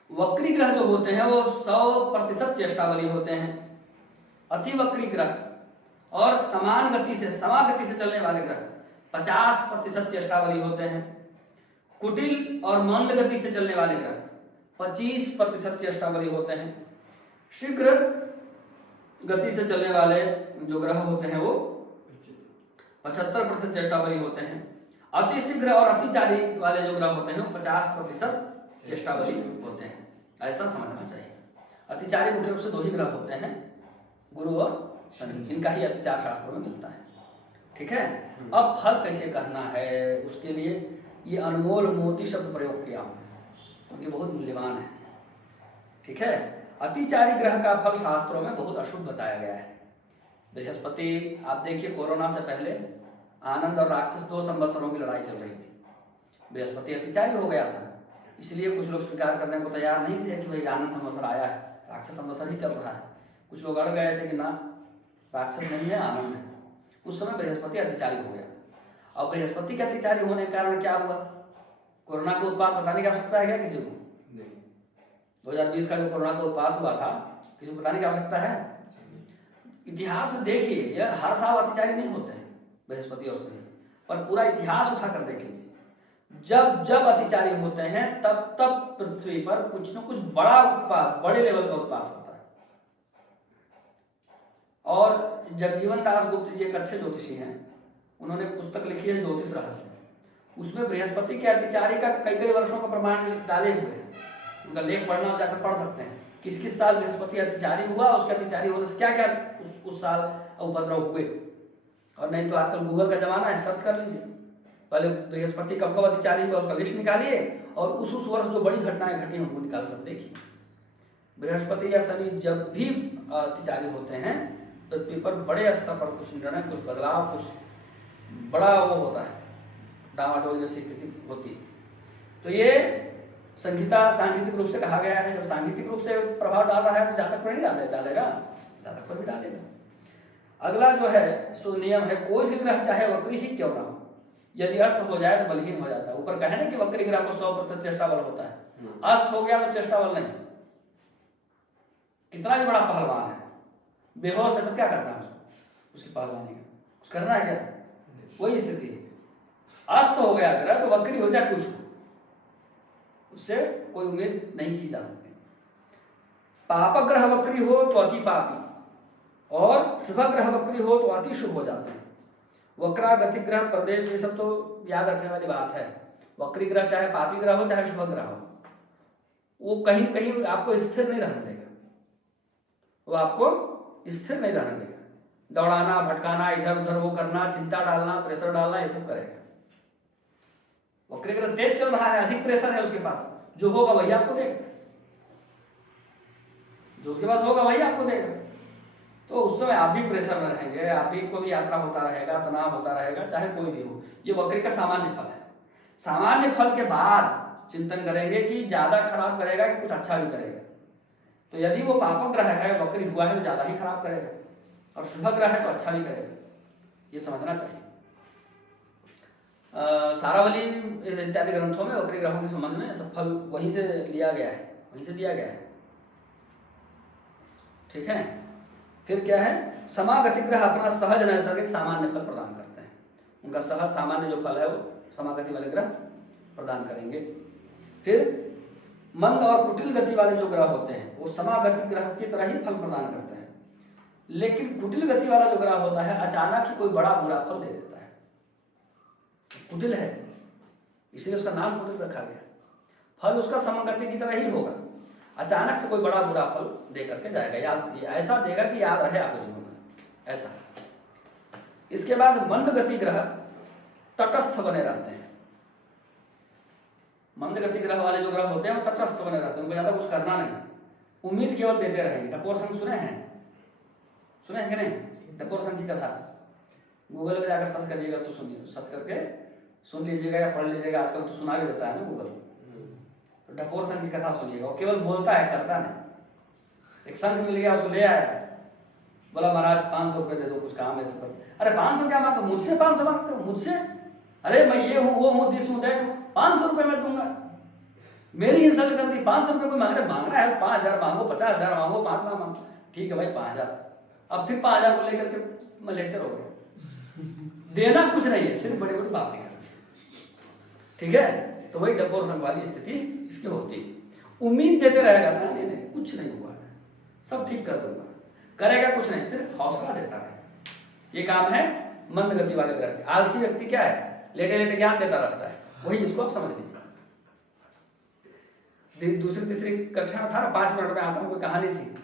वक्री ग्रह जो होते हैं वो 100% चेष्टा बली होते हैं। अति वक्री ग्रह और समान गति से चलने वाले ग्रह 50% चेष्टा बली होते हैं। कुटिल और मंद गति से चलने वाले ग्रह 25% चेष्टा बली होते हैं। शीघ्र गति से चलने वाले जो ग्रह होते हैं वो 75% चेष्टा बली होते हैं। अति शीघ्र और अतिचारी वाले जो ग्रह होते हैं वो 50% चेष्टा बली होते हैं, ऐसा समझना चाहिए। अतिचारी मुख्य रूप से 2 ही ग्रह होते हैं, गुरु और शनि, इनका ही अतिचार शास्त्रों में मिलता है। ठीक है, अब फल कैसे कहना है उसके लिए ये अनमोल मोती शब्द प्रयोग किया हूं, क्योंकि बहुत मूल्यवान है। ठीक है, अतिचारी ग्रह का फल शास्त्रों में बहुत अशुभ बताया गया है। बृहस्पति, आप देखिए कोरोना से पहले आनंद और राक्षस 2 संवत्सरों की लड़ाई चल रही थी। बृहस्पति अतिचारी हो गया था, इसलिए कुछ लोग स्वीकार करने को तैयार नहीं थे कि भाई आनंद संवत्सर आया है, राक्षस संवत्सर ही चल रहा है। कुछ लोग अड़ गए थे कि ना, राक्षस नहीं है, आनंद है। उस समय बृहस्पति अतिचारी हो गया। अब बृहस्पति के अतिचारी होने के कारण क्या हुआ? कोरोना का उत्पात बताने की आवश्यकता है क्या किसी को? 2020 का जो कोरोना का उत्पात हुआ था, किसी को बताने की आवश्यकता है? इतिहास में देखिए, यह हर साल अतिचारी नहीं होते हैं बृहस्पति और शनि, पर पूरा इतिहास उठाकर देख लीजिए, जब जब अतिचारी होते हैं तब तब पृथ्वी पर कुछ न कुछ बड़ा उत्पात, बड़े लेवल का उत्पात होता है। और जगजीवन दास गुप्त जी एक अच्छे ज्योतिषी हैं, उन्होंने पुस्तक लिखी है ज्योतिष रहस्य, उसमें बृहस्पति के अतिचारी का कई वर्षों का प्रमाण डाले हुए हैं। उनका लेख पढ़ना हो, जाकर पढ़ सकते हैं किस साल बृहस्पति अतिचारी हुआ, उसके अतिचारी होने से क्या क्या उस साल उपद्रव हुए। और नहीं तो आजकल गूगल का जमाना है, सर्च कर लीजिए, पहले बृहस्पति कब अतिचारी हुआ उसका लिस्ट निकालिए और उस वर्ष जो बड़ी घटनाएं घटी उनको निकाल कर देखिए। बृहस्पति या शनि जब भी अतिचारी होते हैं पृथ्वी पर बड़े स्तर पर कुछ निर्णय, कुछ बदलाव, कुछ बड़ा वो होता है, डामाडोल जैसी स्थिति होती है। तो ये संहिता सांगीतिक रूप से कहा गया है। जब सांगीतिक रूप से प्रभाव डाल रहा है तो जातक पर नहीं डालेगा, जातक पर भी डालेगा। अगला जो है सो नियम है, कोई भी ग्रह चाहे वक्री ही क्यों ना हो, यदि अस्त हो जाए तो बलहीन हो जाता है। ऊपर कहे ना कि वक्री ग्रह को 100% चेष्टा बल होता है, अस्त हो गया तो चेष्टा बल नहीं। कितना भी बड़ा पहलवान है, बेहोश है तो क्या करना है उसकी पहलवानी का, कुछ करना है क्या? वही स्थिति है, अस्त हो गया ग्रह तो वक्री हो जाए कुछ, उससे कोई उम्मीद नहीं की जा सकती। पाप ग्रह वक्री हो तो अति पापी और शुभ ग्रह वक्री हो तो अति शुभ हो जाते हैं। वक्रागति ग्रह प्रदेश, ये सब तो याद रखने वाली बात है। वक्री ग्रह चाहे पापी ग्रह हो चाहे शुभ ग्रह हो, वो कहीं न कहीं आपको स्थिर नहीं रहने देगा, वो आपको स्थिर नहीं रहने देगा। दौड़ाना, भटकाना, इधर उधर वो करना, चिंता डालना, प्रेशर डालना, ये सब करेगा। वक्री ग्रह तेज चल रहा है, अधिक प्रेशर है उसके पास, जो होगा वही आपको देगा, जो उसके पास होगा वही आपको देगा। तो उस समय आप भी प्रेशर में रहेंगे, आप भी को भी यात्रा होता रहेगा, तनाव होता रहेगा, चाहे कोई भी हो। ये वक्री का सामान्य फल है। सामान्य फल के बाद चिंतन करेंगे कि ज्यादा खराब करेगा कि कुछ अच्छा भी करेगा। तो यदि वो पापक ग्रह है, वक्री हुआ है, तो ज्यादा ही खराब करेगा। और शुभ ग्रह है तो अच्छा भी करेगा, ये समझना चाहिए। सारावली इत्यादि ग्रंथों में वक्री ग्रहों के संबंध में सब फल वहीं से लिया गया है, वहीं से दिया गया है। ठीक है, फिर क्या है, समागति ग्रह अपना सहज नैसर्गिक सामान्य फल प्रदान करते हैं। उनका सहज सामान्य जो फल है वो समागति वाले ग्रह प्रदान करेंगे। फिर मंद और कुटिल गति वाले जो ग्रह होते हैं वो समागति ग्रह की तरह ही फल प्रदान करते हैं, लेकिन कुटिल गति वाला जो ग्रह होता है अचानक ही कोई बड़ा बुरा फल दे देता है। कुटिल है इसलिए उसका नाम कुटिल रखा गया। फल उसका समागति की तरह ही होगा, अचानक से कोई बड़ा बुरा फल दे करके जाएगा, याद ऐसा देगा कि याद रहे आपको जीवन में ऐसा। इसके बाद मंद गति ग्रह तटस्थ बने रहते हैं। मंद गति ग्रह वाले जो ग्रह होते हैं वो तटस्थ बने रहते हैं, उनको ज्यादा कुछ करना नहीं, उम्मीद केवल देते रहेंगे। टपोर संघ सुने हैं कि नहीं? टपोर संघ की कथा गूगल में जाकर सर्च करिएगा तो सुनिए, सर्च करके सुन लीजिएगा या पढ़ लीजिएगा, आजकल तो सुना भी देता है ना गूगल। तो टपोर संघ की कथा सुनिएगा, वो केवल बोलता है करता नहीं। एक संघ मिल गया, उसको ले आया, बोला महाराज 500 रुपये दे दो, कुछ काम है सब। अरे 500 क्या मांगते हो? मुझसे 500 मांगते हो? मुझसे? अरे मैं ये हूँ वो हूँ दिस हूँ दैट हूँ, 500 रुपये मैं दूंगा। मेरी इंसल्ट कर दी, 500 रुपये कोई मांगना है? 5000 मांगो, 50,000 मांगो, 5 लाख मांगो। ठीक है भाई 5000। अब फिर 5000 को लेकर के मैं लेक्चर हो गया। देना कुछ नहीं है, सिर्फ बड़ी बड़ी बातें करनी। ठीक है, तो वही टपोर संघ वाली स्थिति इसकी होती। उम्मीद देते रहेगा ना, नहीं नहीं कुछ नहीं हुआ है, सब ठीक कर दूंगा, करेगा कुछ नहीं, सिर्फ हौसला देता है। ये काम है मंद गति वाले ग्रह। आलसी व्यक्ति क्या है? लेटे लेटे ज्ञान देता रहता है, वही इसको आप समझ लीजिए। दूसरी तीसरी कक्षा में था ना, 5 मिनट में आता हूँ, कोई कहानी थी,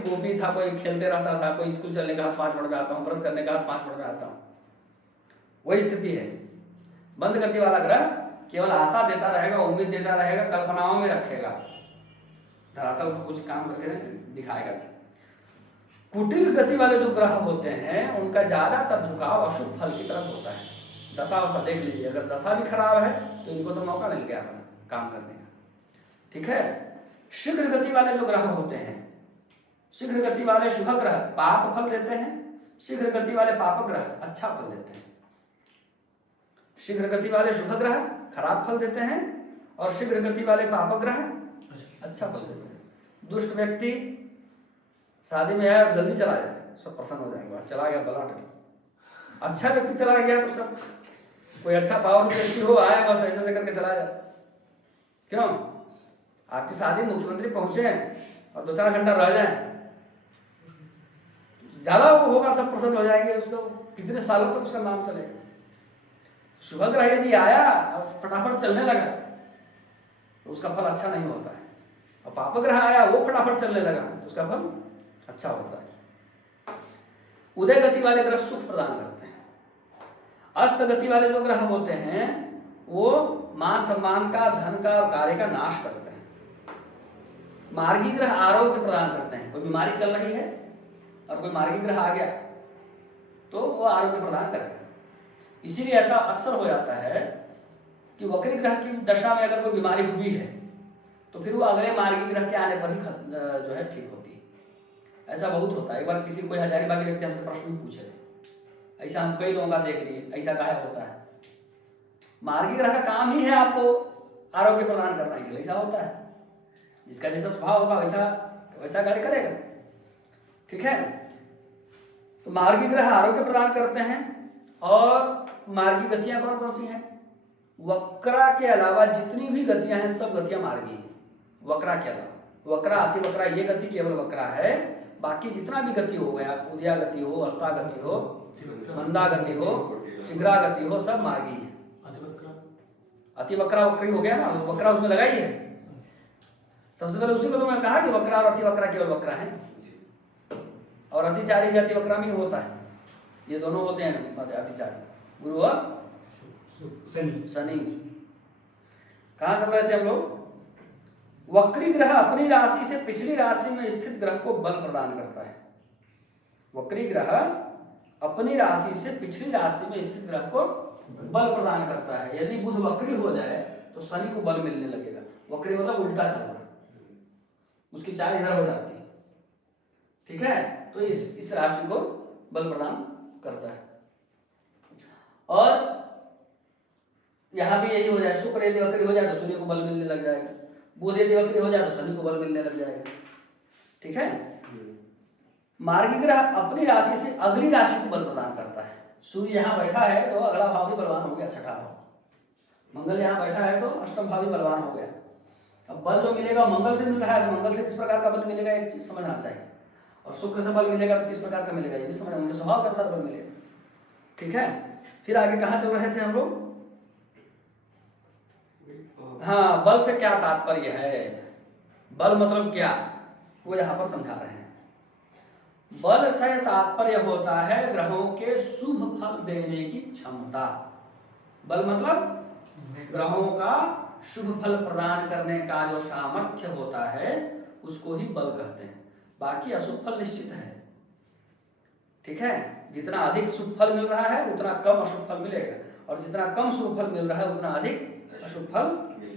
गोपी था, कोई खेलते रहता था, कोई स्कूल चलने का 5 मिनट में आता हूँ, ब्रश करने का 5 मिनट में आता हूँ। वही स्थिति है। मंद गति वाला ग्रह केवल आशा देता रहेगा, उम्मीद देता रहेगा, कल्पनाओं में रखेगा, धरातल को कुछ काम करके दिखाएगा। कुटिल गति वाले जो ग्रह होते हैं उनका ज्यादातर झुकाव अशुभ फल की तरफ होता है। दशा वशा देख लीजिए, अगर दशा भी खराब है तो इनको तो मौका मिल गया काम करने का। ठीक है, शीघ्र गति वाले जो ग्रह होते हैं, शीघ्र गति वाले शुभ ग्रह पाप फल देते हैं, शीघ्र गति वाले पाप ग्रह अच्छा फल देते हैं। शीघ्र गति वाले शुभ ग्रह खराब फल देते हैं और शीघ्र गति वाले पाप ग्रह अच्छा फल देते हैं। दुष्ट व्यक्ति शादी में आया और जल्दी चला जाए, सब प्रसन्न हो जाएंगे, चला गया बला टल। अच्छा व्यक्ति चला गया तो सब, कोई अच्छा पावर व्यक्ति हो आया बस ऐसे करके चला जाए। क्यों? आपकी शादी मुख्यमंत्री पहुंचे और 2-4 घंटा रह जाए, ज्यादा वो होगा, सब प्रसन्न हो जाएंगे, उसको कितने सालों तक उसका नाम चलेगा। शुभ ग्रह यदि आया और फटाफट चलने लगा तो उसका फल अच्छा नहीं होता है, और पाप ग्रह आया वो फटाफट चलने लगा तो उसका फल अच्छा होता है। उदय गति वाले ग्रह सुख प्रदान करते हैं। अस्त गति वाले जो ग्रह होते हैं वो मान सम्मान का, धन का और कार्य का नाश करते हैं। मार्गी ग्रह आरोग्य प्रदान करते हैं। कोई बीमारी चल रही है और कोई मार्गी ग्रह आ गया तो वो आरोग्य प्रदान करेगा। इसीलिए ऐसा अक्सर हो जाता है कि वक्री ग्रह की दशा में अगर कोई बीमारी हुई है तो फिर वो अगले मार्गी ग्रह के आने पर ही जो है ठीक होती है। ऐसा बहुत होता है। एक बार किसी कोई हजारीबाग के व्यक्ति हमसे प्रश्न भी पूछे थे, ऐसा हम कई लोगों का देख लिए, ऐसा काहे होता है? मार्गी ग्रह का काम ही है आपको आरोग्य प्रदान करना, इसलिए ऐसा होता है। जिसका जैसा स्वभाव होगा वैसा कार्य करेगा। ठीक है, तो मार्गी ग्रह आरोग्य प्रदान करते हैं। और मार्गी गतियां कौन कौन सी हैं? वक्रा के अलावा जितनी भी गतियां हैं सब गतियां मार्गी हैं। वक्रा के अलावा, वक्रा अति वक्रा ये गति केवल वक्रा है, बाकी जितना भी गति हो गया, उदया गति हो, अस्ता गति हो, मंदा गति हो, शीघ्रा गति हो, सब मार्गी है। अति वक्रा वक्री हो गया ना, वक्रा उसमें लगाई है। सबसे पहले उसी को तो मैं कहा कि वक्रा और अति वक्रा केवल वक्रा है, और अतिचारी भी अति वक्रा में होता है। ये दोनों होते हैं अतिचारी, गुरु और शनि। कहां चल रहे थे हम लोग? वक्री ग्रह अपनी राशि से पिछली राशि में स्थित ग्रह को बल प्रदान करता है। वक्री ग्रह अपनी राशि से पिछली राशि में स्थित ग्रह को बल प्रदान करता है। यदि बुध वक्री हो जाए तो शनि को बल मिलने लगेगा। वक्री मतलब उल्टा चलना, उसकी चाल इधर हो जाती है। ठीक है, तो इस राशि को बल प्रदान करता है। और यहाँ भी यही हो जाए, शुक्र यदि वक्री हो जाए तो सूर्य को बल मिलने लग जाएगा, बुध यदि वक्री हो जाए तो शनि को बल मिलने लग जाएगा। ठीक है। मार्गी ग्रह अपनी राशि से अगली राशि को बल प्रदान करता है। सूर्य यहाँ बैठा है तो अगला भाव भी बलवान हो गया, छठा भाव। मंगल यहाँ बैठा है तो अष्टम भाव भी बलवान हो गया। अब बल जो मिलेगा मंगल से मिल रहा है, तो मंगल से किस प्रकार का बल मिलेगा एक चीज समझना चाहिए, और शुक्र से बल मिलेगा तो किस प्रकार का मिलेगा ये भी समझना, उनके स्वभाव के अनुसार बल मिलेगा। ठीक है। फिर आगे कहाँ चल रहे थे हम लोग? हाँ, बल से क्या तात्पर्य है, बल मतलब क्या, वो यहाँ पर समझा रहे हैं। बल से तात्पर्य होता है ग्रहों के शुभ फल देने की क्षमता। बल मतलब ग्रहों का शुभ फल प्रदान करने का जो सामर्थ्य होता है उसको ही बल कहते हैं। बाकी अशुभ फल निश्चित है। ठीक है। जितना अधिक शुभ फल मिल रहा है उतना कम अशुभ फल मिलेगा, और जितना कम शुभ फल मिल रहा है उतना अधिक अशुभ फल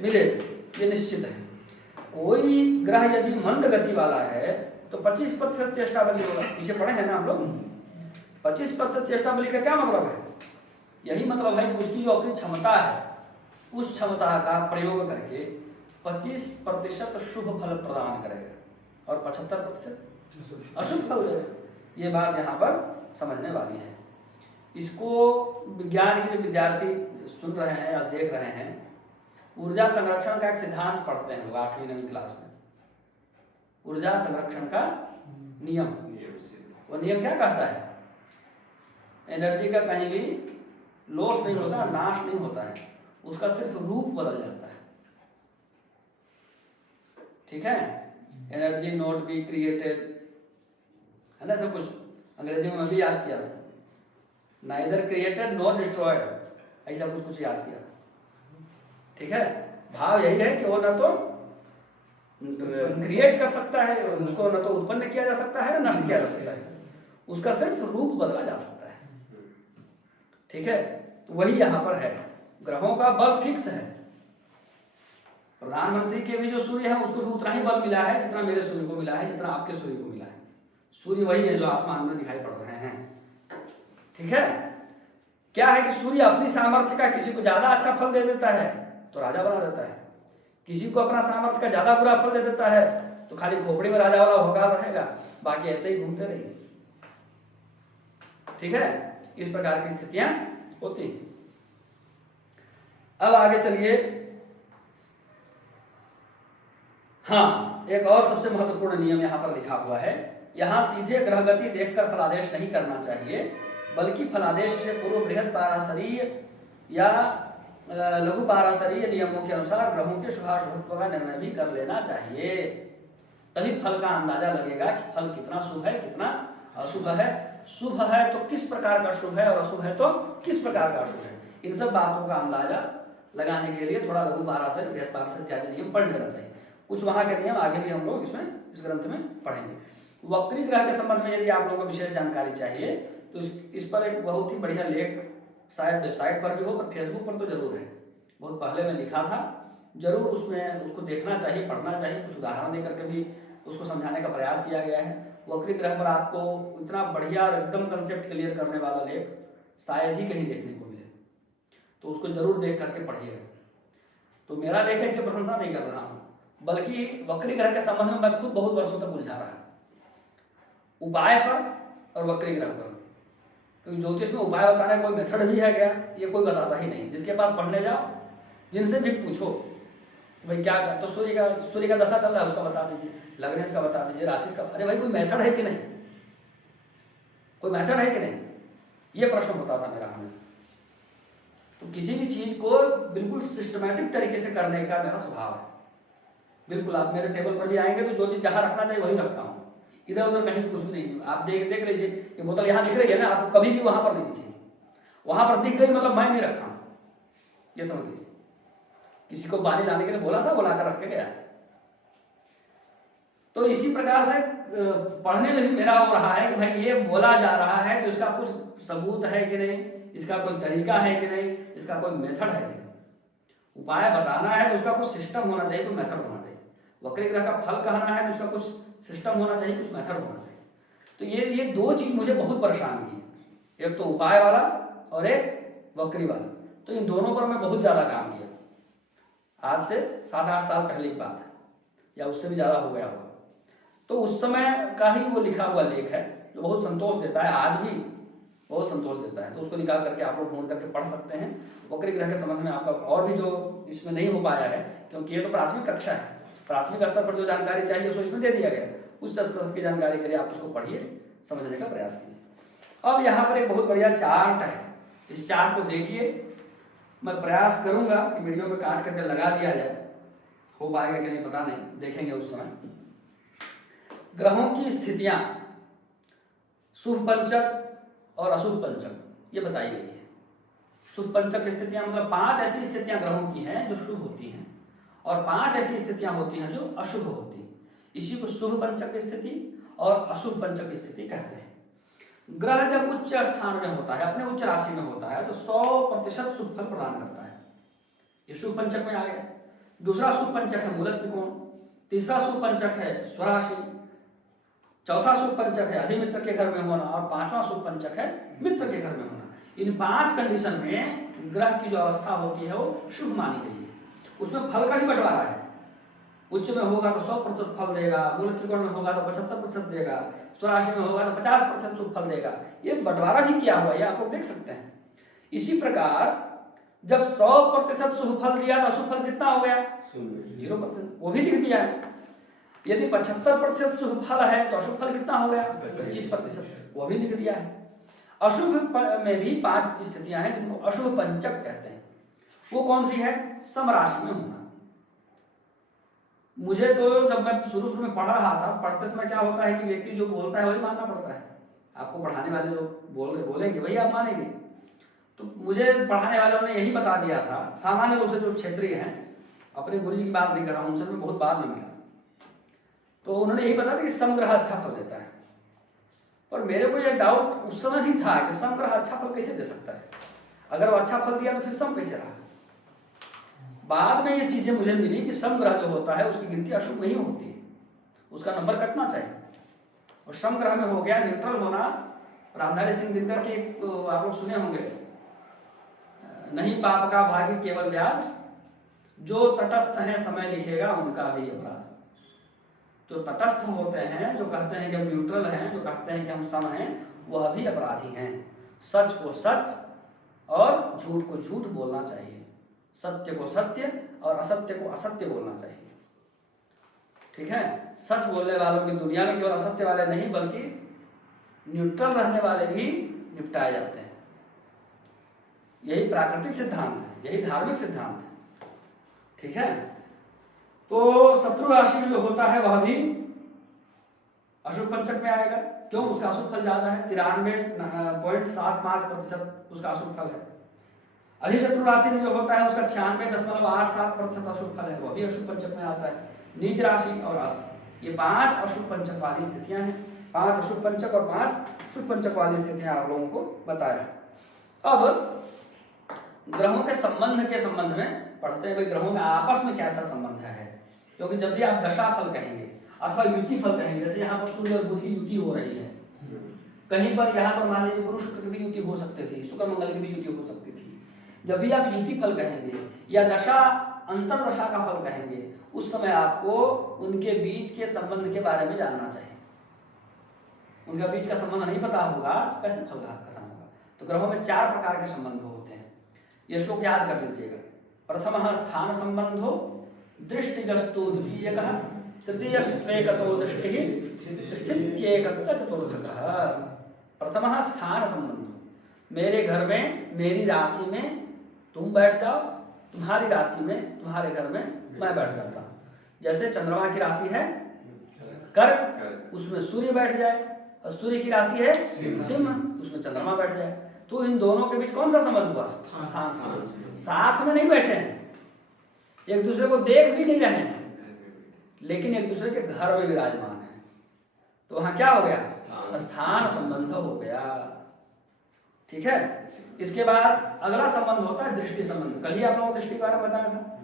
मिलेगा, ये निश्चित है। कोई ग्रह यदि मंद गति वाला है तो 25% चेष्टा बली होगा। पीछे पढ़े हैं ना आप लोग। 25% चेष्टा बली का क्या मतलब है? यही मतलब है कि उसकी जो अपनी क्षमता है उस क्षमता का प्रयोग करके 25% शुभ फल प्रदान करेगा और 75% अशुभ फल देगा। ये बात यहाँ पर समझने वाली है। इसको विज्ञान के विद्यार्थी सुन रहे हैं या देख रहे हैं, ऊर्जा संरक्षण का एक सिद्धांत पढ़ते हैं लोग 8वीं 9वीं क्लास में। ऊर्जा संरक्षण का नियम, वो नियम क्या कहता है? एनर्जी का कहीं भी लॉस नहीं होता, नाश नहीं होता है, उसका सिर्फ रूप बदल जाता है। ठीक है। एनर्जी नॉट बी क्रिएटेड, है ना, सब कुछ अंग्रेजी में भी याद किया, नाइदर क्रिएटेड नॉट डिस्ट्रॉयड, ऐसा कुछ याद किया। ठीक है। भाव यही है कि वो ना तो क्रिएट कर सकता है, उसको न तो उत्पन्न किया जा सकता है ना नष्ट किया जा सकता है, उसका सिर्फ रूप बदला जा सकता है। ठीक है। तो वही यहाँ पर है, ग्रहों का बल फिक्स है। प्रधानमंत्री के भी जो सूर्य है उसको भी उतना ही बल मिला है जितना मेरे सूर्य को मिला है, जितना आपके सूर्य को मिला है। सूर्य वही है जो आसमान में दिखाई पड़ रहे हैं। ठीक है। क्या है कि सूर्य अपनी सामर्थ्य का किसी को ज्यादा अच्छा फल दे देता है तो राजा बना देता है, किसी को अपना सामर्थ्य का ज्यादा बुरा फल दे देता है तो खाली खोपड़ी में राजा वाला होगा रहेगा, बाकी ऐसे ही घूमते रहिए। ठीक है। इस प्रकार की स्थितियां होती हैं। अब आगे चलिए। हाँ, एक और सबसे महत्वपूर्ण नियम यहाँ पर लिखा हुआ है, यहाँ सीधे ग्रह गति देखकर फलादेश नहीं करना चाहिए, बल्कि फलादेश से पूर्व बृहद पाराशरीय या लघु पाराशरीय नियमों के अनुसार ग्रहों के शुभाशुभत्व का निर्णय भी कर लेना चाहिए। तभी फल का अंदाजा लगेगा कि फल कितना शुभ है कितना अशुभ है। शुभ है तो किस प्रकार का शुभ है और अशुभ है तो किस प्रकार का अशुभ है। इन सब बातों का अंदाजा लगाने के लिए थोड़ा लघु पाराशर बृहद पाराशर इत्यादि नियम पढ़ लेना चाहिए। कुछ वहां के नियम आगे भी हम लोग इसमें इस ग्रंथ में पढ़ेंगे। वक्री ग्रह के संबंध में यदि आप लोगों को विशेष जानकारी चाहिए तो इस पर एक बहुत ही बढ़िया लेख शायद वेबसाइट पर भी हो, पर फेसबुक पर तो जरूर है। बहुत पहले मैं लिखा था, जरूर उसमें उसको देखना चाहिए, पढ़ना चाहिए। कुछ उदाहरण देकर के भी उसको समझाने का प्रयास किया गया है। वक्री ग्रह पर आपको इतना बढ़िया और एकदम कंसेप्ट क्लियर करने वाला लेख शायद ही कहीं देखने को मिले, तो उसको जरूर देख करके पढ़िएगा। तो मेरा लेख है, इसकी प्रशंसा नहीं कर रहा हूँ, बल्कि वक्री ग्रह के संबंध में मैं खुद बहुत वर्षों तक उलझा रहा, उपाय पर और वक्री ग्रह पर। क्योंकि ज्योतिष में उपाय बताने का कोई मेथड भी है क्या, ये कोई बताता ही नहीं। जिसके पास पढ़ने जाओ, जिनसे भी पूछो कि भाई क्या कर, तो सूर्य का दशा चल रहा है उसका बता दीजिए, लग्नेश का बता दीजिए, राशि का। अरे भाई कोई मेथड है कि नहीं, कोई मेथड है कि नहीं, ये प्रश्न होता था मेरा हमेशा। तो किसी भी चीज को बिल्कुल सिस्टमैटिक तरीके से करने का मेरा स्वभाव है। बिल्कुल आप मेरे टेबल पर भी आएंगे तो जो चीज जहां रखना चाहिए वही रखता हूँ, इधर उधर कहीं कुछ नहीं। आप देख लीजिए कि बोतल यहाँ दिख रही है ना, आपको कभी भी वहां पर नहीं दिखेगी। वहां पर दिख गई मतलब मैं नहीं रखा, ये समझ लीजिए। किसी को पानी लाने के लिए बोला था, वो लाकर रख के गया। तो इसी प्रकार से पढ़ने में भी मेरा हो रहा है कि भाई ये बोला जा रहा है कि इसका कुछ सबूत है कि नहीं, इसका कोई तरीका है कि नहीं, इसका कोई मेथड है कि नहीं। उपाय बताना है तो उसका कुछ सिस्टम होना चाहिए, कोई मेथड होना चाहिए। वक्री ग्रह का फल कहना है तो उसका कुछ सिस्टम होना चाहिए, कुछ मेथड होना चाहिए। तो ये दो चीज मुझे बहुत परेशान की, एक तो उपाय वाला और एक वक्री वाला। तो इन दोनों पर मैं बहुत ज्यादा काम किया। आज से 7-8 साल पहले की बात है, या उससे भी ज्यादा हो गया होगा। तो उस समय का ही वो लिखा हुआ लेख है जो बहुत संतोष देता है, आज भी बहुत संतोष देता है। तो उसको निकाल करके आप लोग ढूंढ करके पढ़ सकते हैं। वक्री ग्रह के संबंध में आपका और भी जो इसमें नहीं हो पाया है, क्योंकि ये तो प्राथमिक कक्षा है, प्राथमिक स्तर पर जो जानकारी चाहिए उसको इसमें दे दिया गया। उस स्तर की जानकारी के लिए आप उसको पढ़िए, समझने का प्रयास कीजिए। अब यहाँ पर एक बहुत बढ़िया चार्ट है, इस चार्ट को देखिए। मैं प्रयास करूंगा कि वीडियो में काट करके लगा दिया जाए, हो पाएगा कि नहीं पता नहीं, देखेंगे उस समय। ग्रहों की स्थितियां शुभ पंचक और अशुभ पंचक ये बताई गई है। शुभ पंचक स्थितियां मतलब 5 ऐसी स्थितियां ग्रहों की हैं जो शुभ होती हैं, और 5 ऐसी स्थितियां होती हैं जो अशुभ होती हैं। इसी को शुभ पंचक स्थिति और अशुभ पंचक स्थिति कहते हैं। ग्रह जब उच्च स्थान में होता है, अपने उच्च राशि में होता है, तो 100% शुभ फल प्रदान करता है। ये शुभ पंचक में आ गया। दूसरा शुभ पंचक है मूल त्रिकोण, तीसरा शुभ पंचक है स्वराशि, चौथा शुभ पंचक है अधिमित्र के घर में होना, और 5वां शुभ पंचक है मित्र के घर में होना। इन 5 कंडीशन में ग्रह की जो अवस्था होती है वो शुभ मानी गई है। उसमें फल का भी बंटवारा है। उच्च में होगा तो 100% फल देगा, मूल त्रिकोण में होगा तो 75% देगा, स्वराशि में होगा तो 50% शुभ फल देगा। ये बंटवारा भी किया हुआ है, आप लोग देख सकते हैं। इसी प्रकार जब 100% शुभ फल दिया तो अशुभ फल कितना हो गया? 0%, वो भी लिख दिया है। यदि 75% शुभ फल है तो अशुभ फल कितना हो गया? 25%, वो भी लिख दिया है। अशुभ में भी 5 स्थितियां हैं जिनको अशुभ पंचक कहते हैं। वो कौन सी है? समराशि में होना। मुझे तो जब मैं शुरू में पढ़ रहा था, पढ़ते समय क्या होता है कि व्यक्ति जो बोलता है वही मानना पड़ता है। आपको पढ़ाने वाले जो बोलेंगे वही आप मानेंगे। तो मुझे पढ़ाने वालों ने यही बता दिया था, सामान्य रूप से जो क्षेत्रीय हैं, अपने गुरु जी की बात नहीं कर रहा हूं, उनसे मैं बहुत बाद में मिला, तो उन्होंने यही बता दिया कि समग्रह अच्छा फल देता है। पर मेरे को यह डाउट उस समय भी था कि समग्रह अच्छा फल कैसे दे सकता है? अगर वो अच्छा फल दिया तो फिर सम कैसे रहा? बाद में ये चीजें मुझे मिली कि समग्रह जो होता है उसकी गिनती अशुभ नहीं होती है, उसका नंबर कटना चाहिए। और समग्रह में हो गया न्यूट्रल होना। रामधारी सिंह दिनकर के आप लोग सुने होंगे, नहीं पाप का भागी केवल ब्याज, जो तटस्थ है समय लिखेगा उनका भी अपराध। जो तटस्थ होते हैं, जो कहते हैं कि हम न्यूट्रल हैं, जो कहते हैं कि हम सम हैं, वह भी अपराधी हैं। सच को सच और झूठ को झूठ बोलना चाहिए, सत्य को सत्य और असत्य को असत्य बोलना चाहिए। ठीक है? सच बोलने वालों की दुनिया में केवल असत्य वाले नहीं बल्कि न्यूट्रल रहने वाले भी निपटाए जाते हैं। यही प्राकृतिक सिद्धांत है, यही धार्मिक सिद्धांत है। ठीक है? तो शत्रु राशि में जो होता है वह भी अशुभ पंचक में आएगा। क्यों? उसका अशुभ फल ज्यादा है, 93.75% उसका अशुभ फल है। अधिशत्रु राशि में जो होता है उसका 96.87% अशुभ फल है, वह भी अशुभ पंचक में आता है। नीच राशि और अस्त, ये 5 अशुभ पंचक वाली स्थितियां हैं। 5 अशुभ पंचक और 5 शुभ पंचक वाली स्थितियां आप लोगों को बताया। अब ग्रहों के संबंध में पढ़ते हैं। भाई ग्रहों में आपस में कैसा संबंध है? क्योंकि जब भी आप दशा फल कहेंगे अथवा युति फल कहेंगे, जैसे यहाँ पर सूर्य और बुध की युति हो रही है, कहीं पर यहाँ पर मान लीजिए गुरु शुक्र की भी युति हो सकती थी, शुक्र मंगल की भी युति हो सकती थी। जब भी आप युति फल कहेंगे या दशा अंतर दशा का फल कहेंगे, उस समय आपको उनके बीच के संबंध के बारे में जानना चाहिए। उनका बीच का संबंध नहीं पता होगा तो कैसे फल कथन होगा? तो ग्रहों में 4 प्रकार के संबंध होते हैं, ये श्लोक याद कर लीजिएगा। प्रथम स्थान संबंधो दृष्टिजस्तु द्वितीयकः, तृतीयस्त्वेकतो दृष्टि स्थित्येकत्र चतुर्थकः। प्रथम स्थान संबंध, मेरे घर में मेरी राशि में तुम बैठ जाओ, तुम्हारी राशि में तुम्हारे घर में मैं बैठ जाता हूँ। जैसे चंद्रमा की राशि है कर्क, उसमें सूर्य बैठ जाए, और सूर्य की राशि है सिंह, उसमें चंद्रमा बैठ जाए। तो इन दोनों के बीच कौन सा संबंध हुआ? स्थान संबंध। साथ में नहीं बैठे हैं, एक दूसरे को देख भी नहीं रहे हैं, लेकिन एक दूसरे के घर में विराजमान है। तो वहां क्या हो गया? स्थान संबंध हो गया। ठीक है? इसके बाद अगला संबंध होता है दृष्टि संबंध। कल ही आप लोगों को दृष्टि के बारे में बताया था।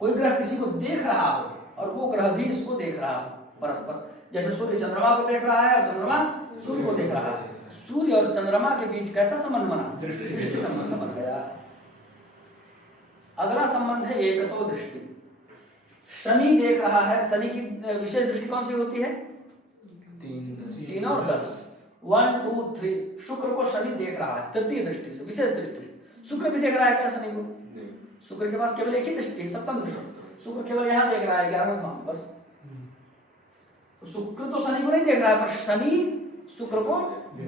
कोई ग्रह किसी को देख रहा हो और वो ग्रह भी इसको देख रहा हो परस्पर, जैसे सूर्य चंद्रमा को देख रहा है और चंद्रमा सूर्य को देख रहा है, सूर्य और चंद्रमा के बीच कैसा संबंध बना? दृष्टि संबंध बन गया। अगला संबंध है एकतो दृष्टि। शनि देख रहा है, शनि की विशेष दृष्टि कौन सी होती है? 3 और 10, 1 2 3। शुक्र को शनि देख रहा है तृतीय दृष्टि से, विशेष दृष्टि से। शुक्र भी देख रहा है क्या शनि को? शुक्र के पास केवल एक ही दृष्टि है, सप्तम दृष्टि। शुक्र केवल यहाँ देख रहा है 11वें भाव बस। शुक्र तो शनि को नहीं देख रहा है, पर शनि शुक्र को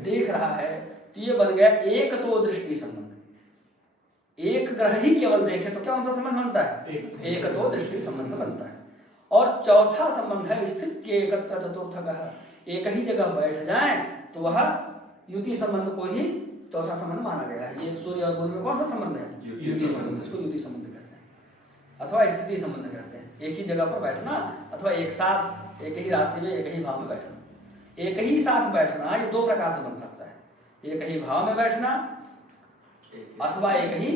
देख रहा है। तो ये बन गया एक तो दृष्टि संबंध। एक ग्रह ही केवल देखे तो क्या सा संबंध बनता है? एक तो दृष्टि संबंध बनता है। और चौथा संबंध है स्थित एकत्र चतुर्थ। एक ही जगह बैठ जाए तो वह युति संबंध को ही चौथा संबंध माना गया है। ये सूर्य और बुध में कौन सा संबंध है? युति संबंध। इसको युति संबंध कहते हैं अथवा स्थिति संबंध कहते हैं। एक ही जगह पर बैठना अथवा एक साथ एक ही राशि में एक ही भाव में बैठना। एक ही साथ बैठना ये दो प्रकार से बन सकता है, एक ही भाव में बैठना अथवा एक ही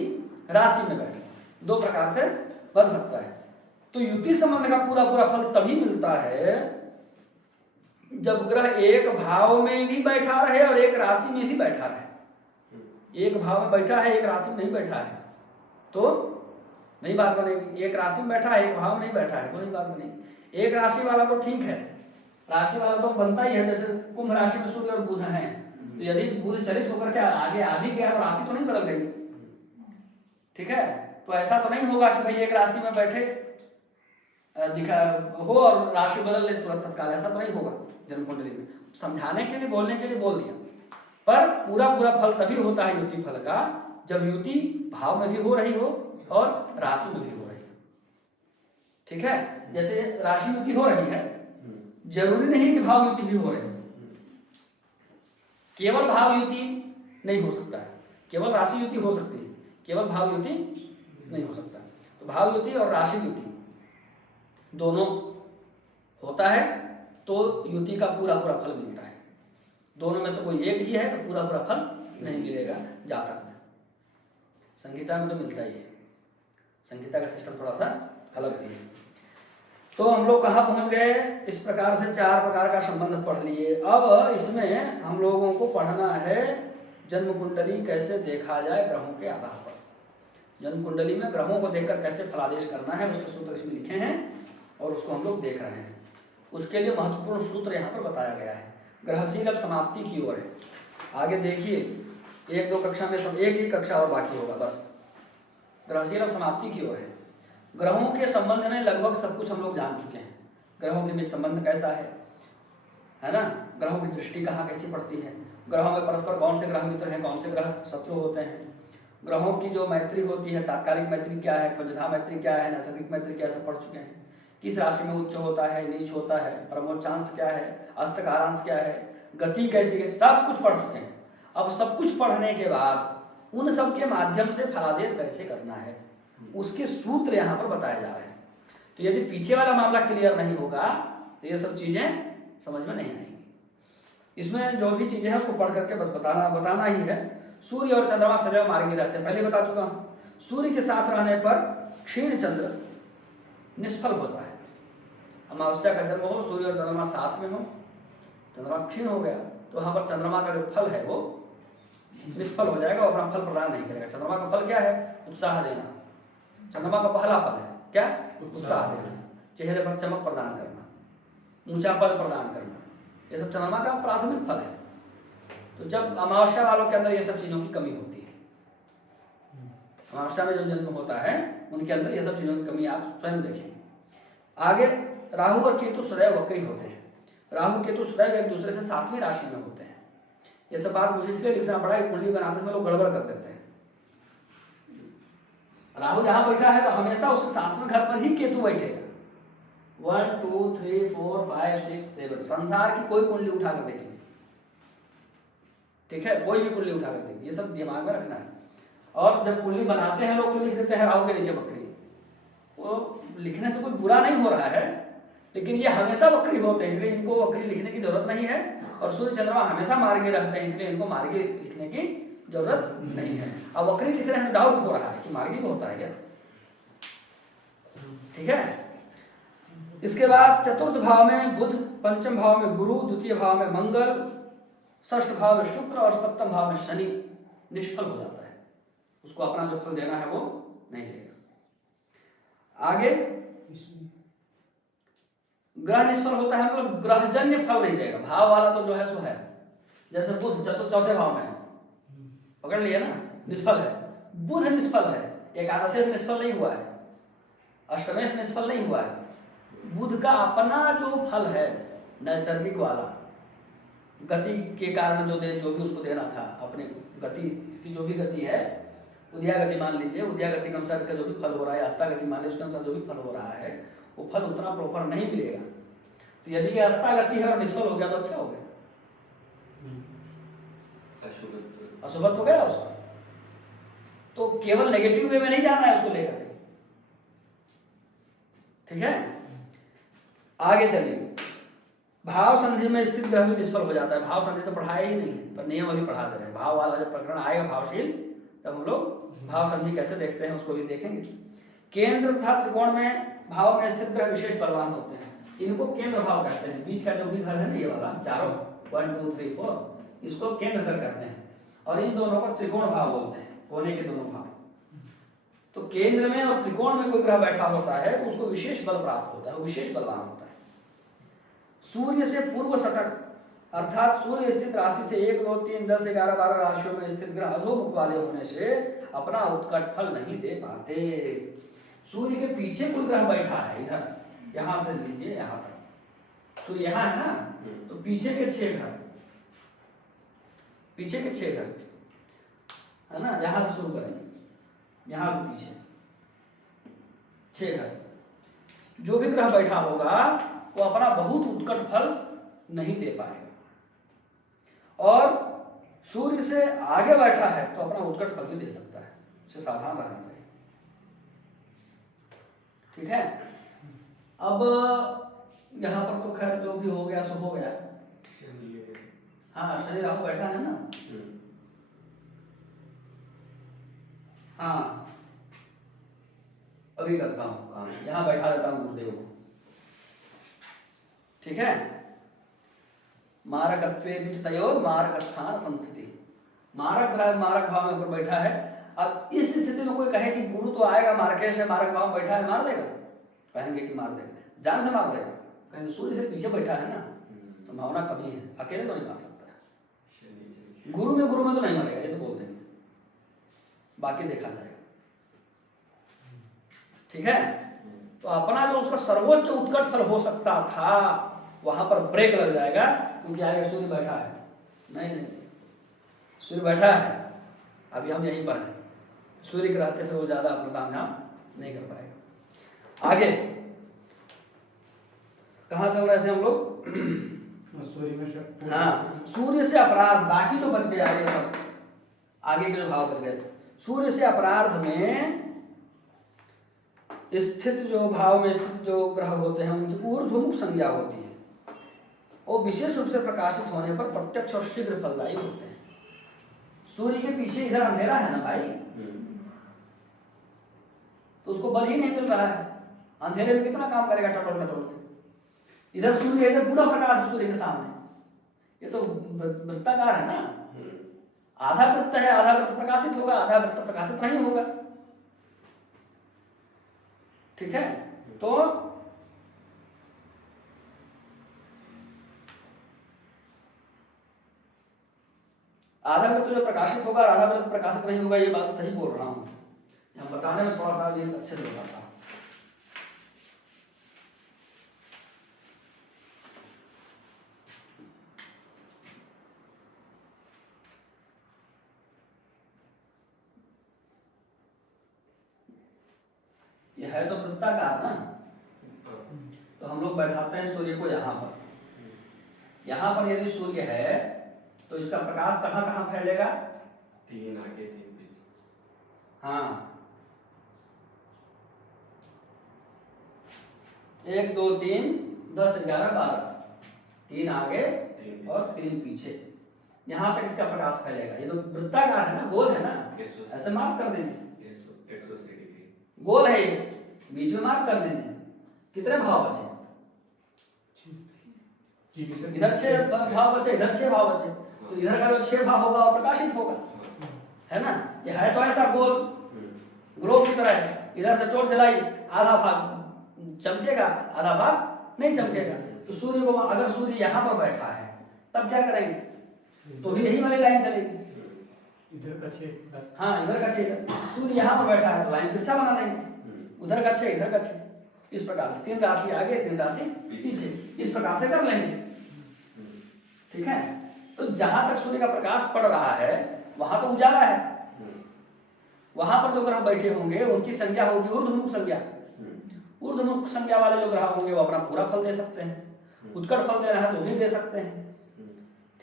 राशि में बैठना, दो प्रकार से बन सकता है। तो युति संबंध का पूरा पूरा फल तभी मिलता है जब ग्रह एक भाव में भी बैठा रहे और एक राशि में भी बैठा रहे। एक भाव में बैठा है, एक राशि में नहीं बैठा है तो नहीं बात बनेगी। एक राशि में बैठा है, एक भाव में नहीं बैठा है तो नहीं बात बनेगी। एक राशि वाला तो ठीक है, राशि वाला तो बनता ही है। जैसे कुंभ राशि में सूर्य और बुध हैं, तो यदि बुध चलित होकर के आगे आ भी गया तो राशि तो नहीं बदल गई, ठीक है। तो ऐसा तो नहीं होगा कि भाई एक राशि में बैठे दिखा हो और राशि बदल ले तुरंत तत्काल, ऐसा तो नहीं होगा जन्म कुंडली में। समझाने के लिए बोलने के लिए बोल दिया, पर पूरा पूरा फल तभी होता है युति फल का जब युति भाव में भी हो रही हो और राशि में भी हो रही है, ठीक है। जैसे राशि युति हो रही है, जरूरी नहीं कि भाव युति भी हो रही है। केवल भाव युति नहीं हो सकता है, केवल राशि युति हो सकती है, केवल भाव युति नहीं हो सकता। तो भाव युति और राशि युति दोनों होता है तो युति का पूरा पूरा फल मिलता है। दोनों में से कोई एक ही है तो पूरा पूरा फल नहीं मिलेगा जातक में। संगीता में तो मिलता ही है, संगीता का सिस्टम थोड़ा सा अलग भी है। तो हम लोग कहाँ पहुंच गए? इस प्रकार से 4 प्रकार का संबंध पढ़ लिए। अब इसमें हम लोगों को पढ़ना है जन्म कुंडली कैसे देखा जाए ग्रहों के आधार पर। जन्म कुंडली में ग्रहों को देखकर कैसे फलादेश करना है उसके सूत्र इसमें लिखे हैं और उसको हम लोग देख रहे हैं। उसके लिए महत्वपूर्ण सूत्र यहाँ पर बताया गया है। ग्रहशील अब समाप्ति की ओर है। आगे देखिए 1-2 कक्षा में सब, एक ही कक्षा और बाकी होगा बस। ग्रहशील अब समाप्ति की ओर है। ग्रहों के संबंध में लगभग सब कुछ हम लोग जान चुके हैं। ग्रहों के बीच संबंध कैसा है ना। ग्रहों की दृष्टि कहाँ कैसी पड़ती है, ग्रहों में परस्पर कौन से ग्रह मित्र हैं, कौन से ग्रह शत्रु होते हैं, ग्रहों की जो मैत्री होती है तात्कालिक मैत्री क्या है, पंचधा मैत्री क्या है, नैसर्गिक मैत्री क्या, सब पढ़ चुके हैं। किस राशि में उच्च होता है, नीच होता है, प्रमोचांश क्या है, अस्तकारांश क्या है, गति कैसी है, सब कुछ पढ़ चुके हैं। अब सब कुछ पढ़ने के बाद उन सब के माध्यम से फलादेश कैसे करना है उसके सूत्र यहाँ पर बताए जा रहे हैं। तो यदि पीछे वाला मामला क्लियर नहीं होगा तो ये सब चीजें समझ में नहीं आएंगी। इसमें जो भी चीजें हैं उसको पढ़ करके बस बताना ही है। सूर्य और चंद्रमा सदैव मार्गी रहते हैं, पहले बता चुका हूँ। सूर्य के साथ रहने पर क्षीण चंद्र निष्फल होता है। अमावस्या का जन्म हो, सूर्य और चंद्रमा साथ में हो, चंद्रमा क्षीण हो गया तो वहां पर चंद्रमा का जो फल है वो निष्फल हो जाएगा, वो अपना फल प्रदान नहीं करेगा। चंद्रमा का फल क्या है? उत्साह देना। चंद्रमा का पहला फल है क्या? उत्साह देना, चेहरे पर चमक प्रदान करना, ऊंचा पद प्रदान करना, ये सब चंद्रमा का प्राथमिक फल है। तो जब अमावस्या वालों के अंदर ये सब चीजों की कमी होती है, अमावस्या में जो जन्म होता है उनके अंदर ये सब चीजों की कमी आप स्वयं देखें। आगे राहु और केतु सदैव वक्री होते हैं। राहु केतु सदैव एक दूसरे से 7वीं राशि में होते हैं। ये सब बात मुझे इसलिए लिखना पड़ा कि कुंडली बनाते समय लोग गड़बड़ कर देते हैं। राहु जहां बैठा है तो हमेशा उसके 7वें घर पर ही केतु बैठेगा। 1 2 3 4 5 6 7 संसार की कोई कुंडली उठा कर देखिए, ठीक है, कोई भी कुंडली उठा कर देखिए, ये सब दिमाग में रखना है। और जब कुंडली बनाते हैं लोग तो लिख देते हैं राहु के नीचे वक्री। वो लिखने से कोई बुरा नहीं हो रहा है, लेकिन ये हमेशा वक्री होते हैं इसलिए इनको वक्री लिखने की जरूरत नहीं है। और सूर्य चंद्रमा हमेशा मार्गी रहते हैं इसलिए इनको मार्गी लिखने की जरूरत नहीं है। अब वक्री लिख रहे हैं, डाउट हो रहा है कि मार्गी में होता है क्या, ठीक है। इसके बाद चतुर्थ भाव में बुध, पंचम भाव में गुरु, द्वितीय भाव में मंगल, षष्ठ भाव में शुक्र और सप्तम भाव में शनि निष्फल हो जाता है। उसको अपना जो फल देना है वो नहीं देगा। आगे ग्रह निष्फल होता है मतलब ग्रहजन्य फल नहीं देगा। भाव वाला तो जो है सो है, जैसे बुध चौथे भाव में है, पकड़ लिया ना, निष्फल है। बुध निष्फल है, एकादशी से निष्फल नहीं हुआ है, अष्टमे से निष्फल नहीं हुआ है। बुध का अपना जो फल है नैसर्गिक वाला, गति के कारण जो भी उसको देना था, अपने गति, इसकी जो भी गति है, उदया गति मान लीजिए, उदया गति के अनुसार इसका जो भी फल हो रहा है, अस्ता गति मान लीजिए, उसके अनुसार जो भी फल हो रहा है वो फल उतना प्रॉपर नहीं मिलेगा। तो यदि ये अस्ता गति है और निष्फल हो गया तो अच्छा हो गया, अशुभत्व हो गया उसका। तो केवल नेगेटिव वे में नहीं जाना है उसको लेकर, ठीक है। आगे चलिए, भाव संधि में स्थित ग्रह भी निष्फल हो जाता है। भाव संधि तो पढ़ाया ही नहीं है, पर नियम अभी पढ़ा दे रहे हैं। भाव वाला जब प्रकरण आएगा भावशील, तब हम लोग भाव संधि कैसे देखते हैं उसको भी देखेंगे। केंद्र तथा त्रिकोण में भाव में स्थित ग्रह विशेष बलवान होते हैं, इनको केंद्र भाव कहते हैं। बीच का जो भी घर है ना, ये वाला चारों 1 2 3 4, इसको केंद्र घर कहते हैं। और इन दोनों को त्रिकोण भाव बोलते हैं, कोने के दोनों भाव। तो केंद्र में और त्रिकोण में कोई ग्रह बैठा होता है तो उसको विशेष बल प्राप्त होता है, वो विशेष बलवान होता है। सूर्य से पूर्व सटक अर्थात सूर्य स्थित राशि से 1 2 3 10 11 12 राशियों में स्थित ग्रह अधोमुख वाले होने से अपना उत्कट फल नहीं दे पाते। सूर्य के पीछे कोई ग्रह बैठा है, इधर यहां से लीजिए यहां तक, सूर्य यहां है ना, तो पीछे के 6 घर, पीछे के 6 घर है ना, यहां से शुरू करेंगे, यहां से पीछे 6 घर, जो भी ग्रह बैठा होगा वो अपना बहुत उत्कट फल नहीं दे पाएगा। और सूर्य से आगे बैठा है तो अपना उत्कट फल भी दे सकता है, उससे सावधान रहना चाहिए, ठीक है। अब यहां पर तो खैर जो भी हो गया सो हो गया। हाँ, शनि राहु बैठा है ना, हाँ अभी करता हूं काम, यहां बैठा रहता हूं गुरुदेव को, ठीक है। मारकत्वे विचतयोर मारक स्थान संस्थिति, मारक ग्रह मारक भाव में ऊपर बैठा है। अब इस स्थिति में कोई कहे कि गुरु तो आएगा मार्केश है, मारक भाव में बैठा है, मार देगा, कहेंगे कि मार देगा, जान से मार देगा, कहेंगे सूर्य से पीछे बैठा है ना, संभावना कमी है, अकेले तो नहीं मार सकता है। गुरु में तो नहीं मारेगा, ये तो बोल देंगे, बाकी देखा जाएगा, ठीक है। तो अपना जो उसका सर्वोच्च उत्कट फल हो सकता था वहां पर ब्रेक लग जाएगा, क्योंकि आगे सूर्य बैठा है। नहीं, सूर्य बैठा है, अभी हम यहीं पर हैं, सूर्य के रहते फिर वो ज्यादा अपना काम यहाँ नहीं कर पाएगा। आगे कहाँ चल रहे थे हम लोग? सूर्य में हाँ, सूर्य से अपराध, बाकी जो बच गया ये सब आगे के जो भाव बच गए। सूर्य से अपराध में स्थित जो भाव में स्थित जो ग्रह होते हैं उनकी ऊर्ध्वमुख संज्ञा होती है, वो विशेष रूप से प्रकाशित होने पर प्रत्यक्ष और शीघ्र फलदायी होते हैं। सूर्य के पीछे इधर अंधेरा है ना भाई, तो उसको बल ही नहीं मिल रहा है, अंधेरे में कितना काम करेगा टटोल टटोल के। इधर सूर्य, इधर पूरा प्रकाश है सूर्य के सामने, ये तो वृत्ताकार है ना, आधा वृत्त है, आधा वृत्त प्रकाशित होगा, आधा वृत्त प्रकाशित नहीं होगा, ठीक है। तो आधा वृत्त जो प्रकाशित होगा, आधा वृत्त प्रकाशित नहीं होगा, ये बात सही बोल रहा हूं, यहाँ बताने में थोड़ा सा भी अच्छे से बताता हूं। ये है तो वृत्ताकार ना, तो हम लोग बैठाते हैं सूर्य को यहाँ पर, यहाँ पर यदि सूर्य है तो इसका प्रकाश कहाँ कहाँ फैलेगा? 3 आगे 3 पीछे, हाँ 1 2 3 10 11 12, 3 आगे और 3 पीछे, यहाँ तक इसका प्रकाश फैलेगा। ये तो वृत्ताकार है ना, गोल है ना, ऐसे मार्क कर दीजिए, 180 डिग्री गोल है ये, बीच में मार्क कर दीजिए, कितने भाव बचे? इधर 6 6 भाव बचे, इधर 6 भाव बचे, तो इधर का जो 6 भाव होगा वो प्रकाशित होगा, है ना। ये है तो ऐसा गोल ग्लोब की तरह है, इधर से टॉर्च जलाई आधा भाग चमकेगा, आधा भाग नहीं चमकेगा। तो सूर्य को अगर सूर्य यहाँ पर बैठा है तब क्या करेंगे, तो भी यही वाली लाइन चलेगी, इधर का 6, हाँ इधर का 6, सूर्य यहाँ पर बैठा है तो लाइन तिरछा बना देंगे, उधर का 6 इधर का 6, इस प्रकार से 3 राशि आगे 3 राशि पीछे, इस प्रकार से कर लेंगे, ठीक है। तो जहां तक सूर्य का प्रकाश पड़ रहा है वहां तो उजाला है, वहां पर जो ग्रह बैठे होंगे उनकी संख्या होगी ऊर्ध्वमुख संख्या, ऊर्ध्वमुख संख्या वाले जो ग्रह होंगे वो अपना पूरा फल दे सकते हैं, उत्कट फल देना है तो भी दे सकते हैं,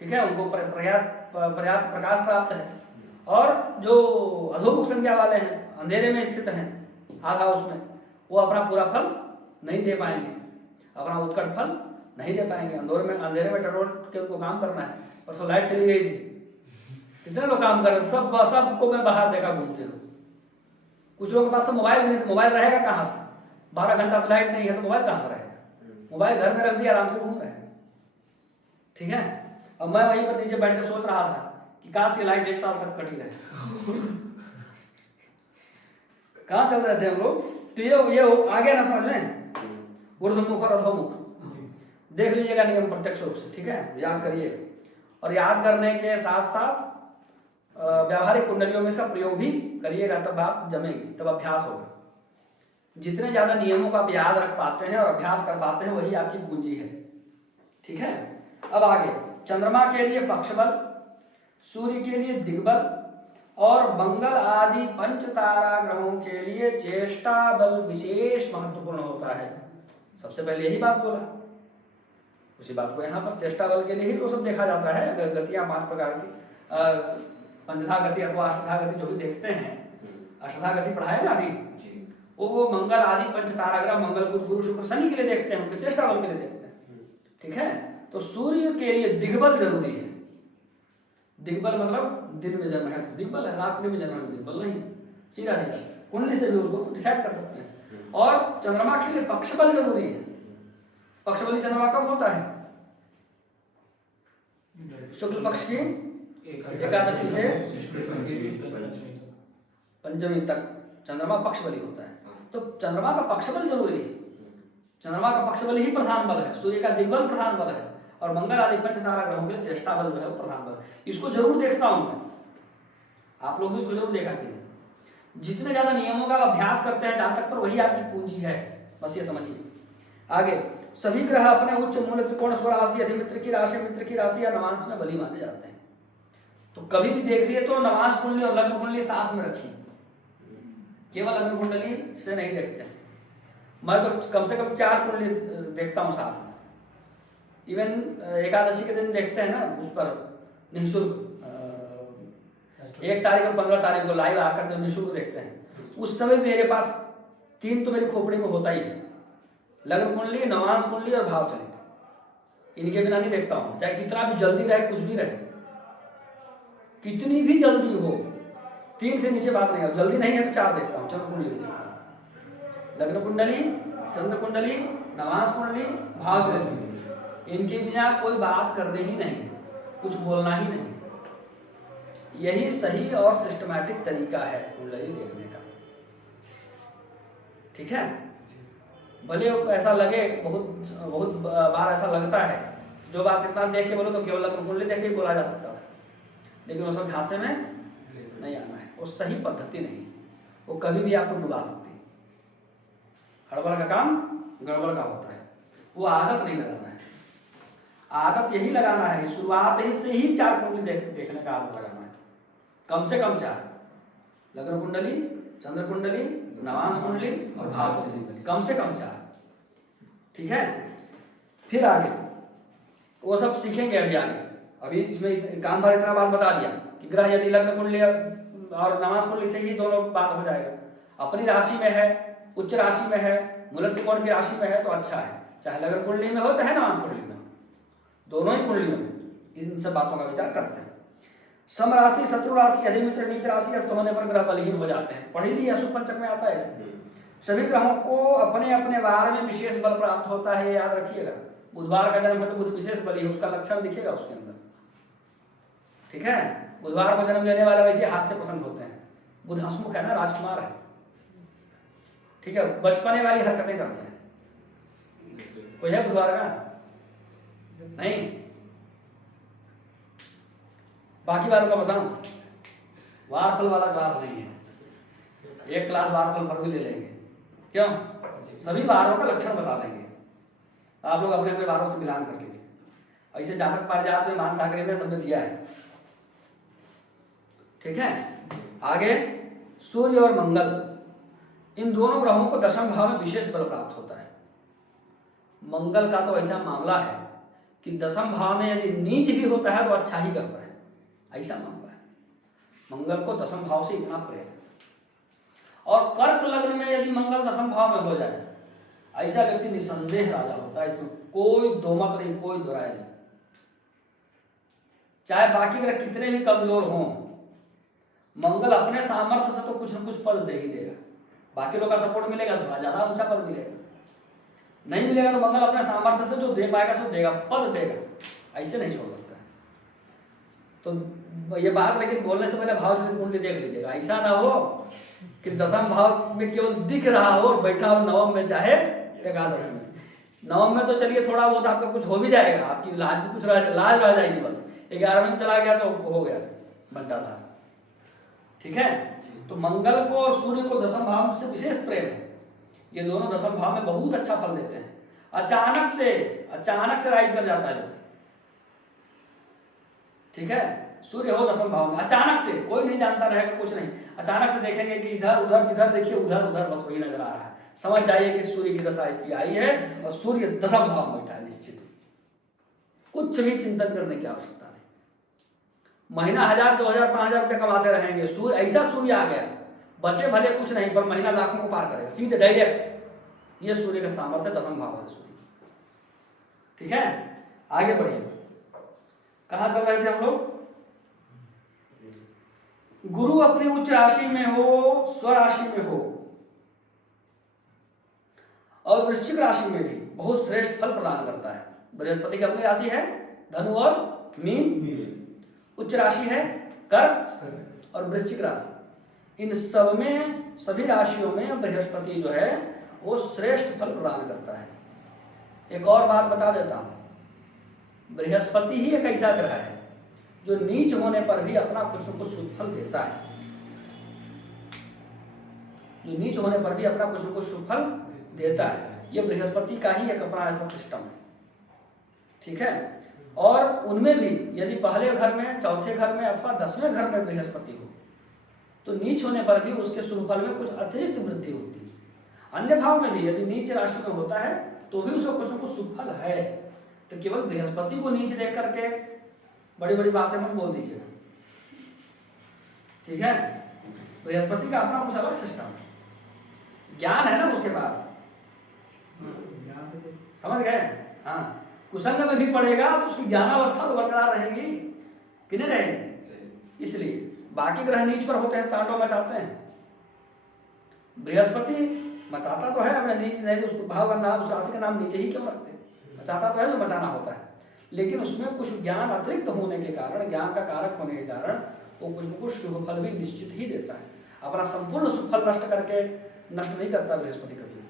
ठीक है, उनको पर्याप्त प्रकाश प्राप्त है। और जो अधोमुख संख्या वाले हैं, अंधेरे में स्थित हैं आधा उसमें, वो अपना पूरा फल नहीं दे पाएंगे, अपना उत्कट फल नहीं दे पाएंगे। अंधेरे में टटोल के उनको काम करना है। परसों लाइट चली गई थी, कितने लोग काम कर रहे थे, सबको मैं बाहर देखा घूमते हुए। कुछ लोगों के पास तो मोबाइल नहीं, मोबाइल रहेगा कहाँ से, 12 घंटा से लाइट नहीं है तो मोबाइल कहाँ से रहेगा, मोबाइल घर में रख दिया, आराम से घूम रहे हैं, ठीक है। और मैं वहीं पर नीचे बैठ कर सोच रहा था कि काश की लाइट 1 साल तक कटी रहे। कहाँ चल रहे थे हम लोग, तो ये आ गया ना समझ में, ऊर्ध्वमुख और अधोमुख देख लीजिएगा नियम प्रत्यक्ष रूप से, ठीक है, याद करिए। और याद करने के साथ साथ व्यावहारिक कुंडलियों में इसका प्रयोग भी करिएगा, तब आप जमेगी, तब अभ्यास होगा। जितने ज्यादा नियमों को आप याद रख पाते हैं और अभ्यास कर पाते हैं वही आपकी पूंजी है, ठीक है। अब आगे, चंद्रमा के लिए पक्षबल, सूर्य के लिए दिग्बल और मंगल आदि पंच तारा ग्रहों के लिए चेष्टा बल विशेष महत्वपूर्ण होता है। सबसे पहले यही बात बोला, उसी बात को यहाँ पर चेष्टा बल के लिए ही तो सब देखा जाता है। गतियां 5 प्रकार की, पंचधा गति अथवा अष्टधा गति जो भी देखते हैं, अष्टधा गति पढ़ाया ना अभी, वो मंगल आदि पंच तारा ग्रह, मंगल बुध गुरु शुक्र शनि के लिए देखते हैं, उनके चेष्टा बल के लिए देखते हैं, ठीक है। तो सूर्य के लिए दिग्बल जरूरी है। दिग्बल मतलब दिन में जन्म है दिग्बल है, रात्रि में जन्म है दिग्बल नहीं, सीधा सीधा कुंडली से भी उनको डिसाइड कर सकते हैं। और चंद्रमा के लिए पक्षबल जरूरी है। पक्षबली चंद्रमा कब होता है, शुक्ल पक्ष की एकादशी से पंचमी तक चंद्रमा पक्षबली होता है। तो चंद्रमा का पक्षबल जरूरी है, चंद्रमा का पक्षबल ही प्रधान बल है, सूर्य का दिग्बल प्रधान बल है, और मंगल आदि पंच तारा ग्रहों के लिए चेष्टा बल जो है वो प्रधान बल है। इसको जरूर देखता हूं मैं, आप लोग भी इसको जरूर देखा कीजिए। जितने ज्यादा नियमों का अभ्यास करते हैं जहां तक पर वही आपकी पूंजी है, बस ये समझिए। आगे, सभी ग्रह अपने उच्च मूल त्रिकोण स्वराशि अधिमित्र की राशि, मित्र की राशि या नवांश में बली माने जाते हैं। तो कभी भी देख रही है तो नवांश कुंडली और लग्न कुंडली साथ में रखिए, केवल लग्न कुंडली से नहीं देखते। मैं तो कम से कम 4 कुंडली देखता हूँ साथ में। इवन एकादशी के दिन देखते हैं ना, उस पर निःशुल्क 1 तारीख और 15 तारीख को लाइव आकर जो निःशुल्क देखते हैं, उस समय मेरे पास 3 तो मेरी खोपड़ी में होता ही है, लग्न कुंडली, नवांश कुंडली और भाव चलित। इनके बिना नहीं देखता हूं, चाहे कितना भी जल्दी रहे, कुछ भी रहे, कितनी भी जल्दी हो, 3 से नीचे बात नहीं है। जल्दी नहीं है तो 4 देखता हूं, चंद्र कुंडली भी देखता हूं, लग्न कुंडली, चंद्र कुंडली, नवांश कुंडली, भाव चलित, इनके बिना कोई बात करने ही नहीं, कुछ बोलना ही नहीं। यही सही और सिस्टमैटिक तरीका है कुंडली देखने का, ठीक है। भले ऐसा लगे, बहुत बार ऐसा लगता है, जो बात इतना देख के बोलो तो केवल लग्न कुंडली देख के ही बोला जा सकता है, लेकिन वो सब झांसे में नहीं आना है, वो सही पद्धति नहीं, वो कभी भी आपको डुबा सकती है। हड़बड़ का काम गड़बड़ का होता है, वो आदत नहीं लगाना है। आदत यही लगाना है, शुरुआत ही से ही 4 कुंडली देखने का आदत लगाना है, कम से कम 4, लग्न कुंडली, चंद्र कुंडली, नवांश कुंडली और भाव कुंडली, कम से कम 4, ठीक है। फिर आगे वो सब सीखेंगे अभी आगे। अभी इसमें काम भर इतना बात बता दिया कि ग्रह यदि लग्न कुंडली और नवांश कुंडली से ही दोनों बात हो जाएगा, अपनी राशि में है, उच्च राशि में है, मूल त्रिकोण की राशि में है तो अच्छा है, चाहे लग्न कुंडली में हो चाहे नवांश कुंडली में, दोनों ही कुंडलियों में इन सब बातों का विचार करते हैं। सम राशि, शत्रु राशि, अधिमित्र, नीच राशि अस्त होने पर ग्रह बलहीन हो जाते हैं, पढ़ी ली अशुभ पंचक में आता है। सभी ग्रहों को अपने अपने वार में विशेष बल प्राप्त होता है, ये याद रखिएगा। बुधवार का जन्म है तो बुध विशेष बली है, उसका लक्षण दिखेगा उसके अंदर, ठीक है। बुधवार को जन्म लेने वाले वैसे हास्य पसंद होते हैं। बुध हंसमुख है ना, राजकुमार है, ठीक है, बचपने वाली हरकतें करते हैं। कोई है बुधवार का? नहीं। बाकी वारों का बताऊं, वार फल वाला क्लास नहीं है, एक क्लास वार फल पर भी ले लेंगे। क्यों? सभी वारों का लक्षण बता देंगे, आप लोग अपने अपने वारों से मिलान कर लीजिए। ऐसे जातक पारिजात में मान सागरी में सबने दिया है, ठीक है। आगे सूर्य और मंगल, इन दोनों ग्रहों को दशम भाव में विशेष बल प्राप्त होता है। मंगल का तो ऐसा मामला है कि दशम भाव में यदि नीच भी होता है तो अच्छा ही करता है, ऐसा मामला है। मंगल को दशम भाव से इतना प्रेम। और कर्क लग्न में यदि मंगल दशम भाव में हो जाए, ऐसा व्यक्ति निसंदेह राजा होता है, इसमें कोई दो मत नहीं, कोई दो राय नहीं। चाहे बाकी ग्रह कितने भी कमजोर हों, मंगल अपने सामर्थ्य से तो कुछ न कुछ पद दे ही देगा। बाकी लोग का सपोर्ट मिलेगा तो ज्यादा ऊंचा पद मिलेगा, नहीं मिलेगा तो मंगल अपने सामर्थ्य से जो दे पाएगा सो देगा, पद देगा, ऐसे नहीं छोड़ सकता। तो ये बात लेकिन बोलने से पहले भाव चलित कुंडली देख लीजिएगा, ऐसा ना हो कि दशम भाव में केवल दिख रहा हो और बैठा हो नवम में चाहे एकादश में। नवम में तो चलिए थोड़ा बहुत आपका कुछ हो भी जाएगा, आपकी लाज भी कुछ लाज रह जाएगी, बस 11वें में चला गया तो हो गया बनता था, ठीक है। तो मंगल को और सूर्य को दशम भाव से विशेष प्रेम है, ये दोनों दशम भाव में बहुत अच्छा फल देते हैं। अचानक से राइज कर जाता है, ठीक है। सूर्य हो दशम भाव में, अचानक से, कोई नहीं जानता रहेगा, कुछ नहीं, अचानक से देखेंगे कि इधर उधर, जिधर देखिए उधर उधर, बस वही नजर आ रहा है, समझ जाइए कि सूर्य की दशा इसकी आई है और सूर्य दशम भाव में बैठा है निश्चित। कुछ भी चिंतन करने की आवश्यकता नहीं। महीना 1000, 2000, 5000 रुपये कमाते रहेंगे, सूर्य ऐसा सूर्य आ गया, बच्चे भले कुछ नहीं पर महीना लाखों को पार करेगा सीधे डायरेक्ट। ये सूर्य का सामर्थ्य दशम भाव है सूर्य, ठीक है। आगे बढ़िए, कहां चल रहे थे हम लोग? गुरु अपनी उच्च राशि में हो, स्वराशि में हो और वृश्चिक राशि में भी बहुत श्रेष्ठ फल प्रदान करता है। बृहस्पति की अपनी राशि है धनु और मीन, उच्च राशि है कर्क और वृश्चिक राशि। इन सब में, सभी राशियों में बृहस्पति जो है वो श्रेष्ठ फल प्रदान करता है। एक और बात बता देता हूं, बृहस्पति ही एक ऐसा ग्रह है जो नीच होने पर भी अपना कुछ न कुछ शुभ फल देता है, जो नीच होने पर भी अपना कुछ न कुछ शुभ फल देता है। ये बृहस्पति का ही एक अपना ऐसा सिस्टम है, ठीक है। और उनमें भी यदि पहले घर में, चौथे घर में अथवा 10वें घर में बृहस्पति हो तो नीच होने पर भी उसके शुभ फल में कुछ अतिरिक्त वृद्धि होती है। अन्य भाव में भी यदि नीच राशि में होता है तो भी उसका कुछ न कुछ शुभ फल है। तो केवल बृहस्पति को नीच देख करके बड़ी बड़ी बातें मत बोल दीजिएगा, ठीक है। बृहस्पति का अपना कुछ अलग सिस्टम है, ज्ञान है ना उसके पास, समझ गए? हाँ, कुसंग में भी पड़ेगा तो उसकी ज्ञानावस्था तो बरकरार रहेगी कि नहीं रहेगी। इसलिए बाकी ग्रह नीच पर होते हैं, तांडव मचाते हैं, बृहस्पति मचाता तो है अपने नीच, नहीं उसको भाव का नाम, उस राशि का नाम नीचे ही क्यों रखते, मचाता तो है जो मचाना होता है, लेकिन उसमें कुछ ज्ञान अतिरिक्त होने के कारण, ज्ञान का कारक होने के कारण वो कुछ न कुछ शुभ फल भी निश्चित ही देता है। अपना संपूर्ण शुभ फल नष्ट करके नष्ट नहीं करता बृहस्पति कभी।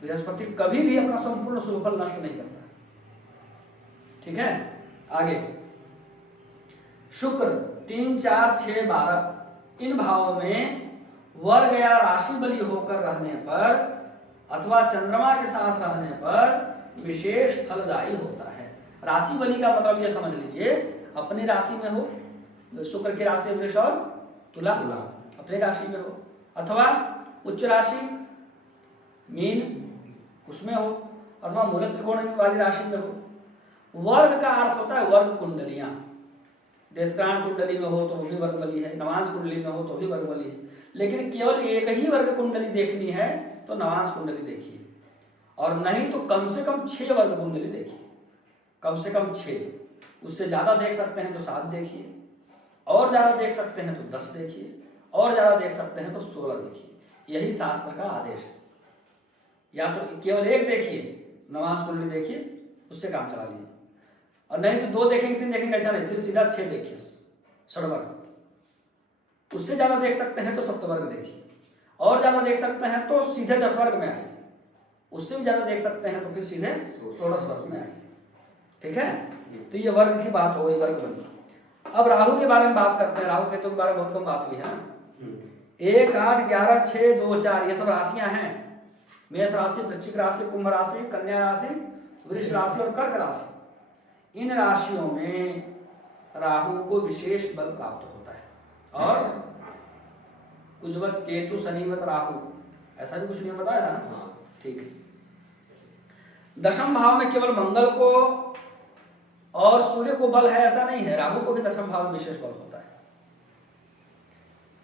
बृहस्पति कभी भी अपना संपूर्ण शुभ फल नष्ट नहीं करता, ठीक है। आगे शुक्र 3, 4, 6, 12 इन भावों में वर्ग या राशि बली होकर रहने पर अथवा चंद्रमा के साथ रहने पर विशेष फलदायी होता है। राशि बली का मतलब ये समझ लीजिए, अपनी राशि में हो, शुक्र की राशि वृष और तुला अपनी राशि में हो, अथवा उच्च राशि मीन उसमें हो, अथवा मूल त्रिकोण वाली राशि में हो। वर्ग का अर्थ होता है वर्ग कुंडलियां, देशकांड कुंडली में हो तो वो भी वर्ग बली है, नवांश कुंडली में हो तो भी वर्ग बली है। लेकिन केवल एक ही वर्ग कुंडली देखनी है तो नवांश कुंडली देखिए, और नहीं तो कम से कम 6 वर्ग कुंडली देखिए, कम से कम 6। उससे ज्यादा देख सकते हैं तो 7 देखिए, और ज्यादा देख सकते हैं तो 10 देखिए, और ज्यादा देख सकते हैं तो 16 देखिए। यही शास्त्र का आदेश है। या तो केवल एक देखिए, नवांश कुंडली देखिए, उससे काम चला लीजिए, और नहीं तो 2 देखेंगे 3 देखेंगे ऐसा नहीं, फिर सीधा 6 देखिए, षडवर्ग। उससे ज्यादा देख सकते हैं तो सप्तवर्ग देखिए, और ज्यादा देख सकते हैं तो सीधे 10 वर्ग में आइए, उससे भी ज्यादा देख सकते हैं तो फिर सीधे 16 वर्ग में आइए। ठीक है, तो ये वर्ग की बात हो गई, वर्ग बनी। अब राहु के बारे में बात करते हैं। राहु केतु के बारे में बहुत कम बात हुई है ना। 1, 8, 11, 6, 2, 4 ये सब राशियां हैं। मेष राशि, वृश्चिक राशि, कुंभ राशि, कन्या राशि, वृष राशि और कर्क राशि। इन राशियों में राहु को विशेष बल प्राप्त होता है। और कुजवत केतु शनिवत राहु, ऐसा भी कुछ नियम बताया था ना। ठीक है। दशम भाव में केवल मंगल को और सूर्य को बल है ऐसा नहीं है, राहु को भी दशम भाव में विशेष बल होता है।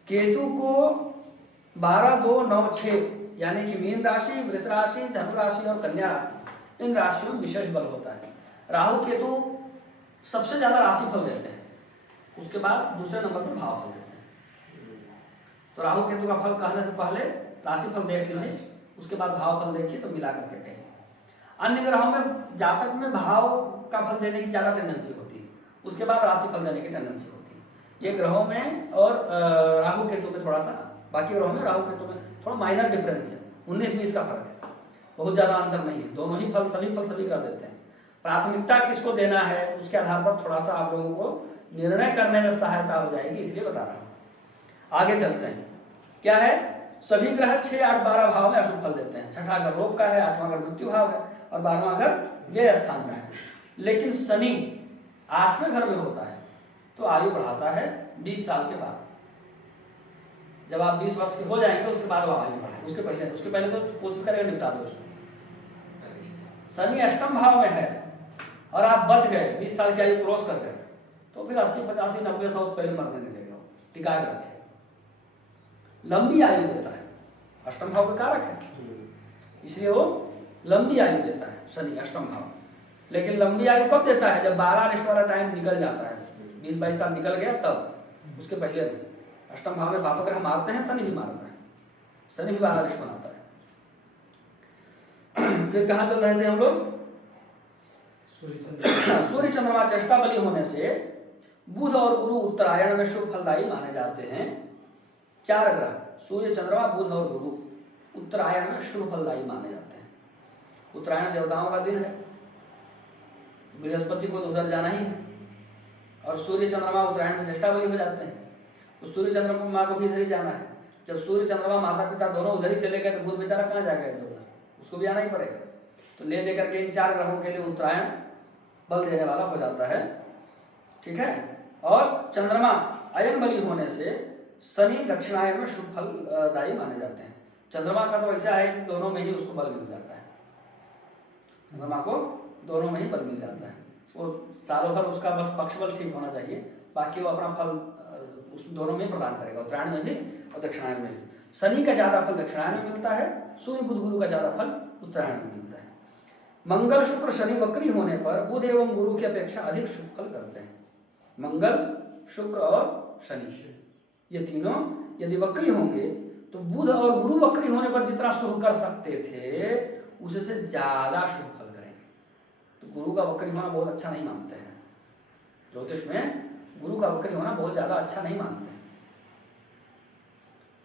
केतु को 12, 2, 9, 6 यानी कि मीन राशि, वृष राशि, धनु राशि और कन्या राशि, इन राशियों में विशेष बल होता है। राहु केतु सबसे ज्यादा राशि फल देते हैं, उसके बाद दूसरे नंबर पर भाव फल देते हैं। तो राहु केतु का फल कहने से पहले राशि फल देख लीजिए, उसके बाद भाव फल देखिए, तो मिला करके कहें। अन्य ग्रहों में जातक में भाव का फल देने की ज्यादा टेंडेंसी होती है, उसके बाद राशि फल देने की टेंडेंसी होती है। ये ग्रहों में और राहु केतु में थोड़ा सा, बाकी ग्रहों में राहु केतु में थोड़ा माइनर डिफरेंस है, 19-20 का फर्क है, बहुत ज्यादा अंतर नहीं है। दोनों ही फल सभी ग्रह देते हैं। प्राथमिकता किसको देना है उसके आधार पर थोड़ा सा आप लोगों को निर्णय करने में सहायता हो जाएगी, इसलिए बता रहा हूं। आगे चलते हैं। क्या है, सभी ग्रह 6, 8, 12 भाव में अशुभ फल देते हैं। 6ठा घर रोग का है, 8वां घर मृत्यु भाव है और 12वां घर व्यय स्थान का है। लेकिन शनि 8वें घर में होता है तो आयु बढ़ाता है 20 साल के बाद। जब आप 20 वर्ष के हो जाएंगे उसके बाद वो आयु बढ़ाए, उसके पहले तो कोशिश करेगा निपटा दो उसको। शनि अष्टम भाव में है और आप बच गए, 20 साल की आयु क्रॉस कर गए, तो फिर 80, 85, 90, 100 पहले मरने नहीं देगा, टिका के रखे, लंबी आयु देता है। अष्टम भाव का कारक है, इसलिए वो लंबी आयु देता है शनि अष्टम भाव। लेकिन लंबी आयु कब देता है, जब 12 अनिष्ट वाला टाइम निकल जाता है, 20-22 साल निकल गया तब, उसके पहले नहीं। अष्टम भाव में पाप ग्रह मारते हैं, शनि भी मारता है, शनि भी 12 अनिष्ट बनाता है। फिर कहां चल रहे थे हम लोग, सूर्य चंद्रमा चेष्टा बली होने से बुध और गुरु उत्तरायण में शुभ फलदायी माने जाते हैं। 4 ग्रह सूर्य, चंद्रमा, बुध और गुरु उत्तरायण में शुभ फलदायी माने जाते हैं। उत्तरायण देवताओं का दिन है, बृहस्पति को तो उधर जाना ही है, और सूर्य चंद्रमा उत्तरायण में चेष्टा बली हो जाते हैं, तो सूर्य चंद्रमा को भी इधर ही जाना है। जब सूर्य चंद्रमा माता पिता दोनों उधर ही चले गए तो बुध बेचारा कहाँ जाएगा इधर उधर, उसको भी आना ही पड़ेगा। तो ले लेकर के इन 4 ग्रहों के लिए उत्तरायण बल देने वाला हो जाता है। ठीक है, और चंद्रमा अयन बली होने से शनि दक्षिणायन में शुभ फलदायी माने जाते हैं। चंद्रमा का तो ऐसा है कि दोनों में ही उसको बल मिल जाता है, चंद्रमा को दोनों में ही बल मिल जाता है। वो सालों भर उसका बस पक्ष बल ठीक होना चाहिए, बाकी वो अपना फल उस दोनों में प्रदान करेगा, उत्तरायण में भी और दक्षिणायन में भी। शनि का ज्यादा फल दक्षिणायन में मिलता है, सूर्य बुध गुरु का ज्यादा फल उत्तरायण में मिलता है। मंगल शुक्र शनि वक्री होने पर बुध एवं गुरु की अपेक्षा अधिक शुभ फल करते हैं। मंगल, शुक्र और शनि ये तीनों यदि वक्री होंगे तो बुध और गुरु वक्री होने पर जितना शुभ कर सकते थे उससे ज्यादा शुभ फल करेंगे। तो गुरु का वक्री होना बहुत अच्छा नहीं मानते हैं, ज्योतिष में गुरु का वक्री होना बहुत ज्यादा अच्छा नहीं मानते हैं।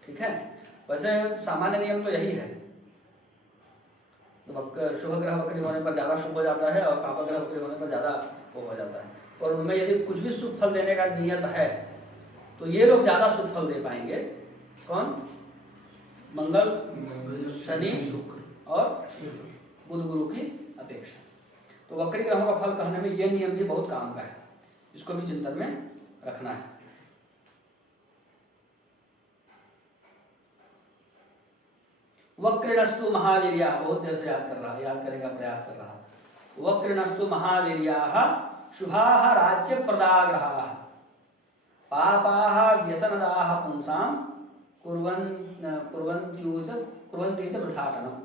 ठीक है, वैसे सामान्य नियम तो यही है, शुभ ग्रह वक्री होने पर ज्यादा शुभ हो जाता है और पाप ग्रह वक्री होने पर ज्यादा वो हो जाता है। और उनमें यदि कुछ भी शुभ फल देने का नियत है तो ये लोग ज्यादा शुभ फल दे पाएंगे। कौन? मंगल, शनि, शुक्र और बुध गुरु की अपेक्षा। तो वक्री ग्रहों का फल कहने में ये नियम भी बहुत काम का है, इसको भी चिंतन में रखना है। वक्रिणस्तु महावीर्या, बहुत देर से याद करेगा प्रयास कर रहा। वक्रिणस्तु महावीर्या शुभाः राज्य प्रदाग्रहाः पापाः व्यसनदाः पुंसां कुर्वन्ति च वृथाटनम्।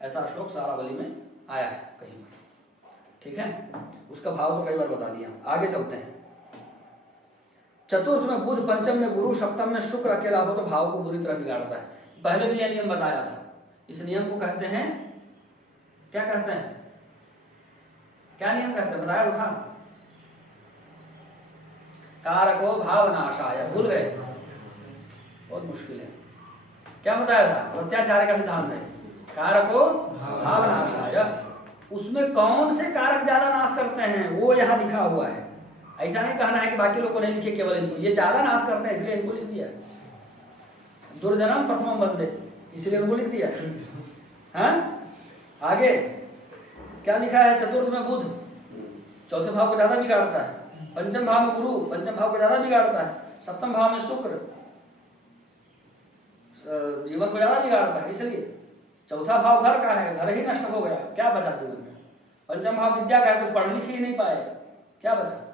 ऐसा श्लोक सारावली में आया है कहीं। ठीक है, उसका भाव तो कई बार बता दिया। आगे चलते हैं। चतुर्थ में बुध, पंचम में गुरु, सप्तम में शुक्र अकेला हो तो भाव को बुरी तरह बिगाड़ता है। पहले भी यह नियम बताया था। इस नियम को कहते हैं, क्या कहते हैं, क्या नियम कहते हैं, बताया उठा, कारको भावनाशाय, भूल गए, बहुत मुश्किल है। क्या बताया था, प्रत्याचार का सिद्धांत है, कारको भावनाशाय। उसमें कौन से कारक ज्यादा नाश करते हैं वो यहाँ लिखा हुआ है। ऐसा नहीं कहना है कि बाकी लोग को नहीं लिखे, केवल इनको, ये ज्यादा नाश करते हैं इसलिए इनको लिख दिया। दुर्जनम प्रथम बंदे, इसलिए उनको लिख दिया। हाँ, आगे क्या लिखा है, चतुर्थ में बुध, चौथे भाव को ज्यादा बिगाड़ता है। पंचम भाव में गुरु, पंचम भाव को ज्यादा बिगाड़ता है। सप्तम भाव में शुक्र, जीवन को ज्यादा बिगाड़ता है। इसलिए चौथा भाव घर का है, घर ही नष्ट हो गया, क्या बचा जीवन में। पंचम भाव विद्या का है, कुछ पढ़ लिख ही नहीं पाए, क्या बचा।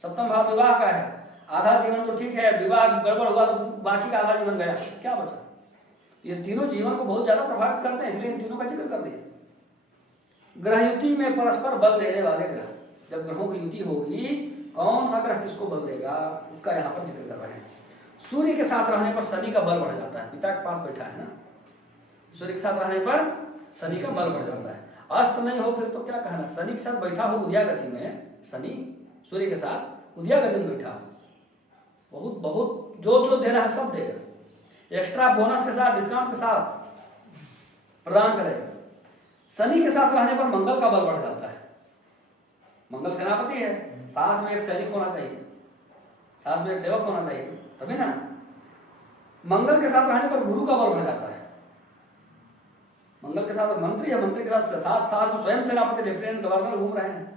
सप्तम भाव विवाह का है, आधा जीवन तो ठीक है, विवाह गड़बड़ हुआ तो बाकी का आधा जीवन गया, क्या बचा। ये तीनों जीवन को बहुत ज्यादा प्रभावित करते हैं, इसलिए इन तीनों का जिक्र कर दिया। ग्रह युति में परस्पर बल देने वाले ग्रह, जब ग्रहों की युति होगी, कौन सा ग्रह किसको बल देगा उसका यहाँ पर जिक्र कर रहे हैं। सूर्य के साथ रहने पर शनि का बल बढ़ जाता है, पिता के पास बैठा है ना, सूर्य के साथ रहने पर शनि का बल बढ़ जाता है। अस्त नहीं हो फिर तो क्या कहना, शनि के साथ बैठा हो उदया गति में, शनि सूर्य के साथ उदया गति में बैठा हो, बहुत बहुत जो दे रहा है सब देगा, एक्स्ट्रा बोनस के साथ, डिस्काउंट के साथ प्रदान करेगा। शनि के साथ रहने पर मंगल का बल बढ़ जाता है, मंगल सेनापति है, साथ में एक सैनिक होना चाहिए, साथ में एक सेवक होना चाहिए, तभी ना। मंगल के साथ रहने पर गुरु का बल बढ़ जाता है, मंगल के साथ मंत्री है, मंत्री के साथ साथ में स्वयं सेनापति, लेफ्टिनेंट गवर्नर घूम रहे हैं,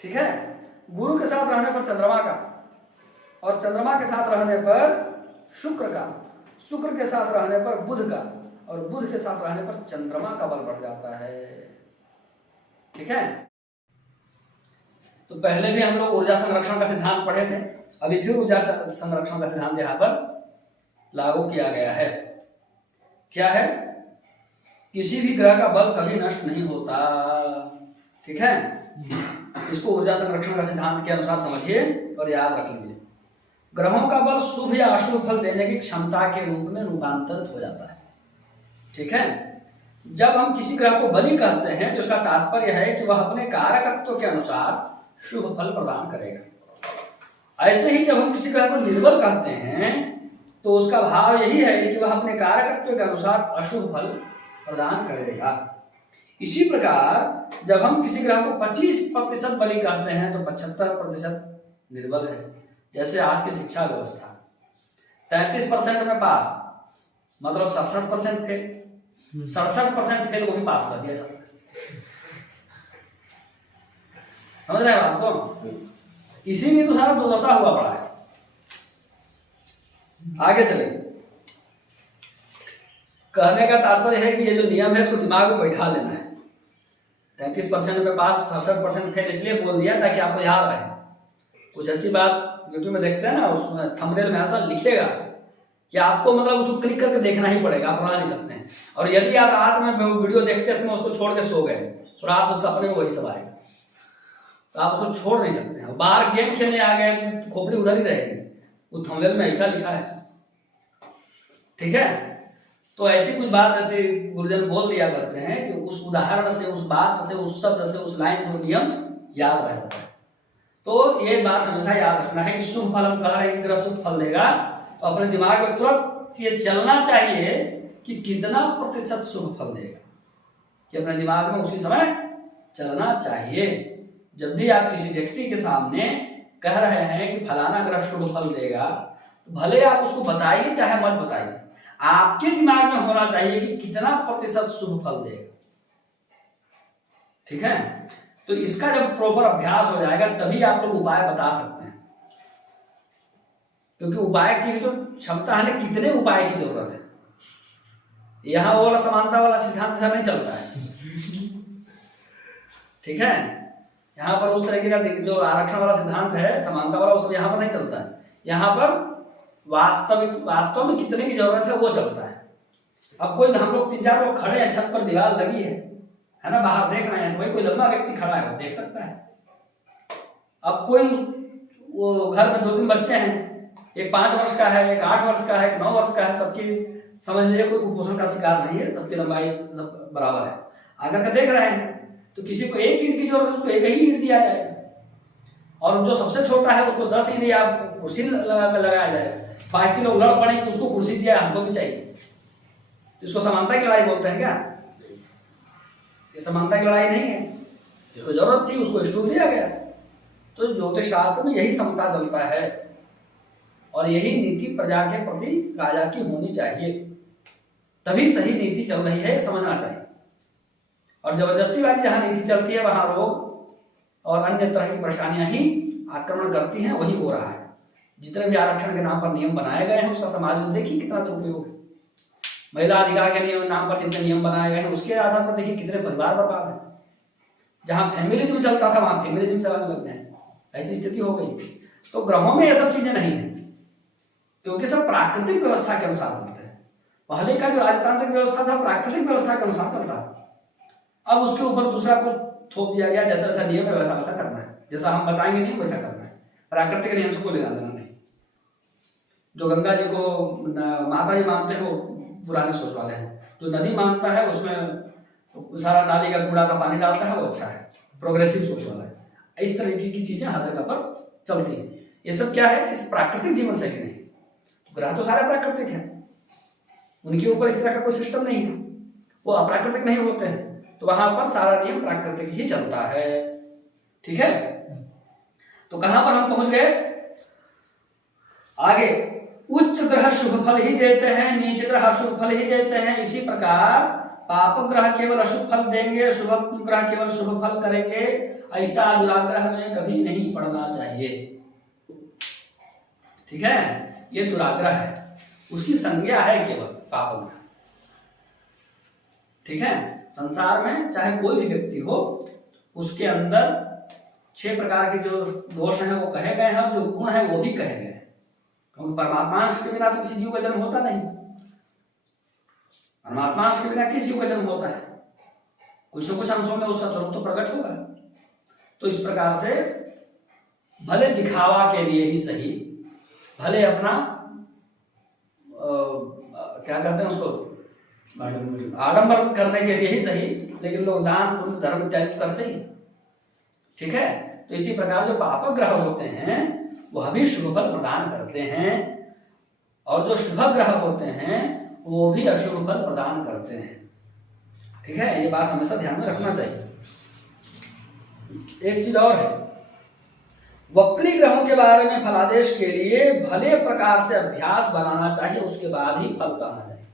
ठीक है। गुरु के साथ रहने पर चंद्रमा का, और चंद्रमा के साथ रहने पर शुक्र का, शुक्र के साथ रहने पर बुध का, और बुध के साथ रहने पर चंद्रमा का बल बढ़ जाता है, ठीक है। तो पहले भी हम लोग ऊर्जा संरक्षण का सिद्धांत पढ़े थे, अभी फिर ऊर्जा संरक्षण का सिद्धांत यहाँ पर लागू किया गया है। क्या है, किसी भी ग्रह का बल कभी नष्ट नहीं होता, ठीक है। इसको ऊर्जा संरक्षण का सिद्धांत के अनुसार समझिए और याद रख लीजिए। ग्रहों का बल शुभ या अशुभ फल देने की क्षमता के रूप में रूपांतरित हो जाता है, ठीक है। जब हम किसी ग्रह को बली कहते हैं तो उसका तात्पर्य है कि वह अपने कारकत्व के अनुसार शुभ फल प्रदान करेगा। ऐसे ही जब हम किसी ग्रह को निर्बल कहते हैं तो उसका भाव यही है कि वह अपने कारकत्व के अनुसार अशुभ फल प्रदान करेगा। इसी प्रकार जब हम किसी ग्रह को 25% बली कहते हैं तो 75% निर्बल है। जैसे आज की शिक्षा व्यवस्था 33% में पास, मतलब 67% फेल, 67% फेल को भी पास कर दिया जाता है, समझ रहे हैं बात को। इसीलिए तो सारा दुर्दशा हुआ पड़ा है। आगे चले, कहने का तात्पर्य है कि ये जो नियम है इसको दिमाग में बैठा लेना है। 33% में पास, 67% फेल इसलिए बोल दिया ताकि आपको याद रहे। कुछ ऐसी बात यूट्यूब में देखते हैं ना, उसमें थंबनेल में ऐसा लिखेगा कि आपको मतलब उसको क्लिक करके देखना ही पड़ेगा, आप रह नहीं सकते हैं। और यदि आप रात में वीडियो देखते समय उसको छोड़ के सो गए तो रात में सपने में वही सब आएगा, तो आप उसको छोड़ नहीं सकते हैं। बाहर गेम खेलने आ गए तो खोपड़ी उधर ही रहेगी, वो थंबनेल में ऐसा लिखा है, ठीक है। तो ऐसी कुछ बात ऐसे गुरुजन बोल दिया करते हैं कि उस उदाहरण से, उस बात से, उस शब्द से, उस लाइन से वो नियम याद रह जाता है। तो ये बात हमेशा याद रखना है कि शुभ फल हम कह रहे हैं कि ग्रह शुभ फल देगा, तो अपने दिमाग में तुरंत ये चलना चाहिए कि कितना प्रतिशत शुभ फल देगा, कि अपने दिमाग में उसी समय चलना चाहिए। जब भी आप किसी व्यक्ति के सामने कह रहे हैं कि फलाना ग्रह शुभ फल देगा, तो भले आप उसको बताइए चाहे मत बताइए, आपके दिमाग में होना चाहिए कि कितना प्रतिशत शुभ फल देगा, ठीक है। तो इसका जब प्रॉपर अभ्यास हो जाएगा तभी आप लोग उपाय बता सकते हैं, क्योंकि उपाय की भी तो क्षमता है, कितने उपाय की जरूरत है। यहां वो वाला समानता वाला सिद्धांत नहीं चलता है, ठीक है। यहाँ पर उस तरीके का जो आरक्षण वाला सिद्धांत है, समानता वाला, वो सब यहाँ पर नहीं चलता है। यहाँ पर वास्तव में कितने की जरूरत है वो चलता है। अब कोई हम लोग 3-4 लोग खड़े हैं, छत पर दीवार लगी है ना, बाहर देख रहे हैं, तो भाई कोई लंबा व्यक्ति खड़ा है वो देख सकता है। अब कोई वो घर में 2-3 बच्चे हैं, एक 5 वर्ष का है, एक 8 वर्ष का है, एक 9 वर्ष का है, सबकी समझ लीजिए कोई कुपोषण का शिकार नहीं है, सबकी लंबाई सब बराबर है। आकर के देख रहे हैं तो किसी को 1 ईंट की जरूरत है, उसको 1 ही ईंट दिया जाएगा, और जो सबसे छोटा है उसको 10 ईंट या कुर्सी लगाया जाएगा। बाकी लोग लड़ पड़े कि उसको कुर्सी दिया, हमको भी चाहिए। इसको समानता की लड़ाई बोलते हैं क्या? ये समानता की लड़ाई नहीं है। जिसको जरूरत थी उसको स्टूल दिया गया। तो ज्योतिष शास्त्र में यही समता चलता है, और यही नीति प्रजा के प्रति राजा की होनी चाहिए, तभी सही नीति चल रही है, समझना चाहिए। और जबरदस्ती वाली जहां नीति चलती है वहां रोग और अन्य तरह की परेशानियां ही आक्रमण करती हैं, वही हो रहा है। जितने भी आरक्षण के नाम पर नियम बनाए गए हैं उसका समाज में देखिए कितना दुरुपयोग है। महिला अधिकार के नाम पर जितने नियम बनाए गए हैं उसके आधार पर देखिए कितने परिवार बर्बाद है। जहां फैमिलिज्म चलता था वहां फैमिलिज्म चलाने लग गए, ऐसी स्थिति हो गई। तो ग्रहों में ये सब चीजें नहीं है, क्योंकि सब प्राकृतिक व्यवस्था के अनुसार चलते हैं। पहले का जो राजतांत्रिक व्यवस्था था प्राकृतिक व्यवस्था के अनुसार चलता था, अब उसके ऊपर दूसरा कुछ थोप दिया गया, जैसा जैसा नियम है वैसा वैसा करना है, जैसा हम बताएंगे नहीं वैसा करना है। प्राकृतिक नियम से कोई लेना देना नहीं। जो गंगा जी को माता जी मानते हो पुराने सोच वाले हैं, जो नदी मानता है उसमें सारा नाली का कूड़ा का पानी डालता है वो अच्छा है, प्रोग्रेसिव सोच वाला है। इस तरीके की चीजें हर जगह पर चलती हैं। ये सब क्या है, इस प्राकृतिक जीवन शैली नहीं। ग्रह तो सारे प्राकृतिक हैं, उनके ऊपर इस तरह का कोई सिस्टम नहीं है, वो अप्राकृतिक नहीं होते हैं। तो वहां पर सारा नियम प्राकृतिक ही चलता है। ठीक है, तो कहां पर हम पहुंच गए आगे? उच्च ग्रह शुभ फल ही देते हैं, नीच ग्रह अशुभ फल ही देते हैं। इसी प्रकार पाप ग्रह केवल अशुभ फल देंगे, शुभ ग्रह केवल शुभ फल करेंगे। ऐसा दुराग्रह में कभी नहीं पड़ना चाहिए। ठीक है, ये दुराग्रह है, उसकी संज्ञा है केवल पाप ग्रह। ठीक है, संसार में चाहे कोई भी व्यक्ति हो उसके अंदर 6 प्रकार के जो दोष हैं वो कहे गए हैं, और जो गुण है वो भी कहे गए हैं। क्योंकि परमात्मांश के बिना तो किसी जीव का जन्म होता नहीं। परमात्मांश के बिना किस जीव का जन्म होता है? कुछ न कुछ अंशों में उसका स्वरूप तो प्रकट होगा। तो इस प्रकार से भले दिखावा के लिए ही सही, भले अपना क्या कहते हैं उसको, आडंबर करने के लिए ही सही, लेकिन लोग दान पुण्य धर्म इत्यादि करते ही। ठीक है, तो इसी प्रकार जो पाप ग्रह होते हैं वह भी शुभ फल प्रदान करते हैं, और जो शुभ ग्रह होते हैं वो भी अशुभ फल प्रदान करते हैं। ठीक है, ये बात हमेशा ध्यान में रखना चाहिए। एक चीज और है, वक्री ग्रहों के बारे में फलादेश के लिए भले प्रकार से अभ्यास बनाना चाहिए, उसके बाद ही फल कहना चाहिए।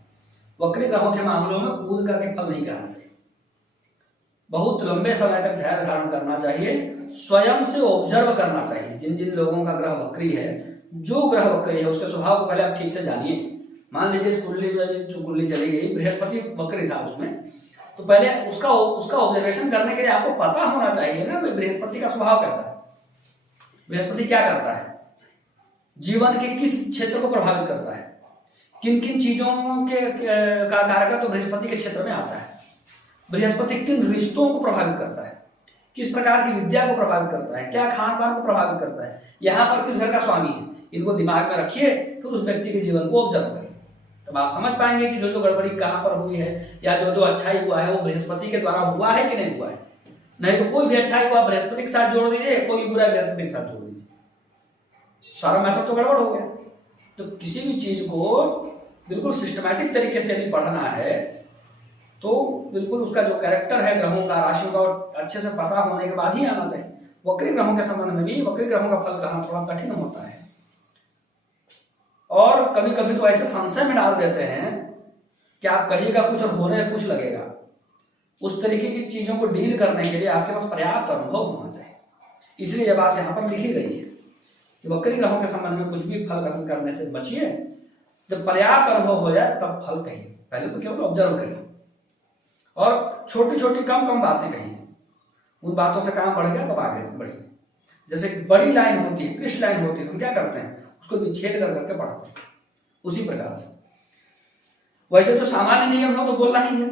वक्री ग्रहों के मामलों में कूद करके फल नहीं कहना चाहिए। बहुत लंबे समय तक धैर्य धारण करना चाहिए, स्वयं से ऑब्जर्व करना चाहिए। जिन जिन लोगों का ग्रह वक्री है, जो ग्रह वक्री है उसके स्वभाव को पहले आप ठीक से जानिए। मान लीजिए इस कुंडली में जो कुंडली चली गई, बृहस्पति वक्री था उसमें, तो पहले उसका ऑब्जर्वेशन करने के लिए आपको पता होना चाहिए ना बृहस्पति का स्वभाव कैसा है, बृहस्पति क्या करता है, जीवन के किस क्षेत्र को प्रभावित करता है, किन किन चीजों के का कारक तो बृहस्पति के क्षेत्र में आता है, बृहस्पति किन रिश्तों को प्रभावित करता है, किस प्रकार की विद्या को प्रभावित करता है, क्या खान पान को प्रभावित करता है, यहाँ पर किस घर का स्वामी है। इनको दिमाग में रखिए, फिर उस व्यक्ति के जीवन को ऑब्जर्व करिए, तब आप समझ पाएंगे कि जो जो गड़बड़ी कहाँ पर हुई है, या जो जो अच्छाई हुआ है वो बृहस्पति के द्वारा हुआ है कि नहीं हुआ है। नहीं तो कोई भी अच्छाई हुआ बृहस्पति के साथ जोड़ दीजिए, कोई बुरा बृहस्पति के साथ जोड़ दीजिए, सारा मैथड तो गड़बड़ हो गया। तो किसी भी चीज को बिल्कुल सिस्टमैटिक तरीके से यदि पढ़ना है तो बिल्कुल उसका जो कैरेक्टर है ग्रहों का, राशियों का, और अच्छे से पता होने के बाद ही आना चाहिए। वक्री ग्रहों के संबंध में भी वक्री ग्रहों का फल कहना थोड़ा कठिन होता है, और कभी कभी तो ऐसे संशय में डाल देते हैं कि आप कहिएगा कुछ और होने कुछ लगेगा। उस तरीके की चीजों को डील करने के लिए आपके पास पर्याप्त अनुभव होना चाहिए। इसलिए यह बात यहाँ पर लिखी गई है कि वक्री ग्रहों के संबंध में कुछ भी फल ग्रहण करने से बचिए। जब पर्याप्त अनुभव हो जाए तब फल कहिए, पहले तो केवल ऑब्जर्व करिए, और छोटी छोटी कम कम बातें कहिए। उन बातों से काम बढ़ गया तब आगे बढ़िए। जैसे बड़ी लाइन होती है, कृष्ण लाइन होती है, तो हम क्या करते हैं, उसको विच्छेद कर करके पढ़ते हैं। उसी प्रकार से वैसे जो सामान्य नियम हो तो बोलना ही है।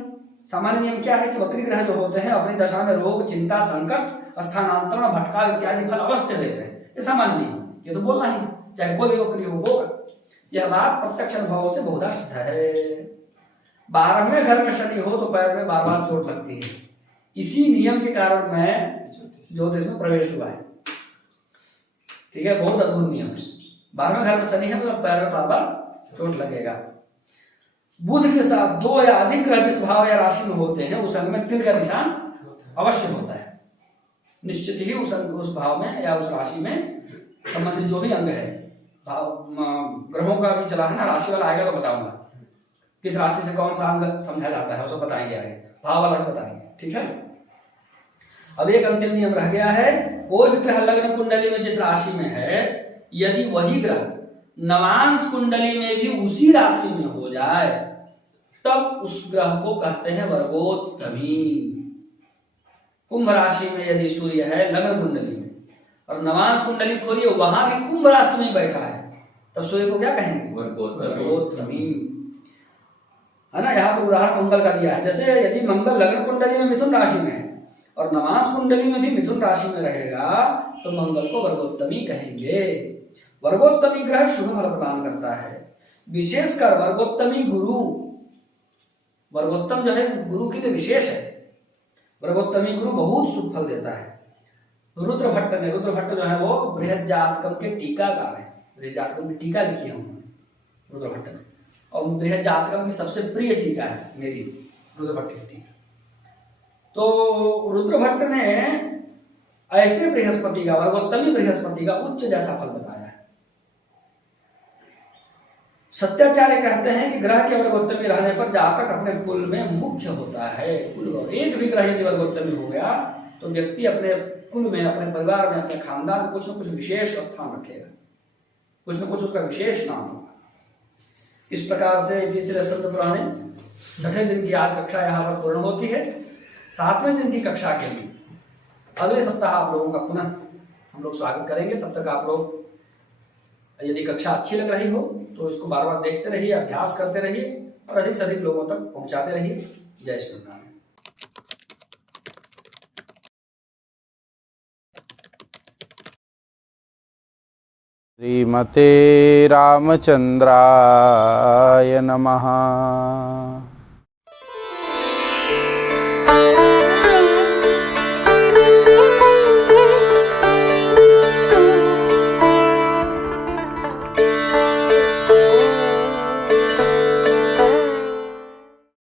सामान्य नियम क्या है कि वक्री ग्रह जो होते हैं अपनी दशा में रोग, चिंता, संकट, स्थानांतरण, भटकाव इत्यादि फल अवश्य देते हैं। ये सामान्य नियम। ये तो बोलना ही, चाहे कोई भी वक्री होगा। यह बात प्रत्यक्ष अनुभव से बहुधा सिद्ध है। 12वें घर में शनि हो तो पैर में बार बार चोट लगती है। इसी नियम के कारण मैं ज्योतिष में प्रवेश हुआ है। ठीक है, बहुत अद्भुत नियम है। 12वें घर में शनि है तो पैर में बार बार चोट लगेगा। बुध के साथ 2 या अधिक ग्रह जिस भाव या राशि में होते हैं उस अंग में तिल का निशान अवश्य होता है। निश्चित ही उस भाव में या उस राशि में संबंधित जो भी अंग है, भाव ग्रहों का भी चला है ना, राशि वाला आएगा तो बताऊंगा किस राशि से कौन सा अंग समझा जाता है, वो सब बताएंगे आगे, भाव वाला भी बताएंगे। ठीक है, अब एक अंतिम नियम रह गया है। कोई भी ग्रह लग्न कुंडली में जिस राशि में है, यदि वही ग्रह नवांश कुंडली में भी उसी राशि में हो जाए तब उस ग्रह को कहते हैं वर्गोत्तमी। कुंभ राशि में यदि सूर्य है लग्न कुंडली में और नवांश कुंडली खोलिए वहां भी कुंभ राशि में बैठा है, तब सूर्य को क्या कहेंगे? वर्गोत्तमी। है ना, यहाँ पर उदाहरण मंगल का दिया है। जैसे यदि मंगल लग्न कुंडली में मिथुन राशि में है और नवांश कुंडली में भी मिथुन राशि में रहेगा तो मंगल को वर्गोत्तमी कहेंगे। वर्गोत्तमी ग्रह शुभ फल प्रदान करता है, विशेषकर वर्गोत्तमी गुरु। वर्गोत्तम जो है गुरु के लिए विशेष है। वर्गोत्तमी गुरु बहुत शुभ फल देता है। रुद्र भट्ट जो है वो बृहद जातकम के टीकाकार है। बृहद जातकम की टीका लिखी है उन्होंने रुद्र भट्ट ने, और बृहद जातकम की सबसे प्रिय टीका है मेरी रुद्र भट्ट की टीका। तो रुद्र भट्ट ने ऐसे बृहस्पति का, वर्गोत्तमी बृहस्पति का उच्च जैसा फल बताया है। सत्याचार्य कहते हैं कि ग्रह के वर्गोत्तमी रहने पर जातक अपने कुल में मुख्य होता है। कुल और एक भी ग्रह यदि वर्गोत्तमी हो गया तो व्यक्ति अपने कुल में, अपने परिवार में, अपने खानदान में कुछ न कुछ विशेष स्थान रखेगा, कुछ न कुछ उसका विशेष नाम होगा। इस प्रकार से तीसरे स्कंद पुराण 6ठे दिन की आज कक्षा यहाँ पर पूर्ण होती है। 7वें दिन की कक्षा के लिए अगले सप्ताह आप लोगों का पुनः हम लोग स्वागत करेंगे। तब तक आप लोग यदि कक्षा अच्छी लग रही हो तो इसको बार बार देखते रहिए, अभ्यास करते रहिए और अधिक से अधिक लोगों तक पहुंचाते रहिए। जय श्री राम। श्रीमते रामचंद्राय नमः।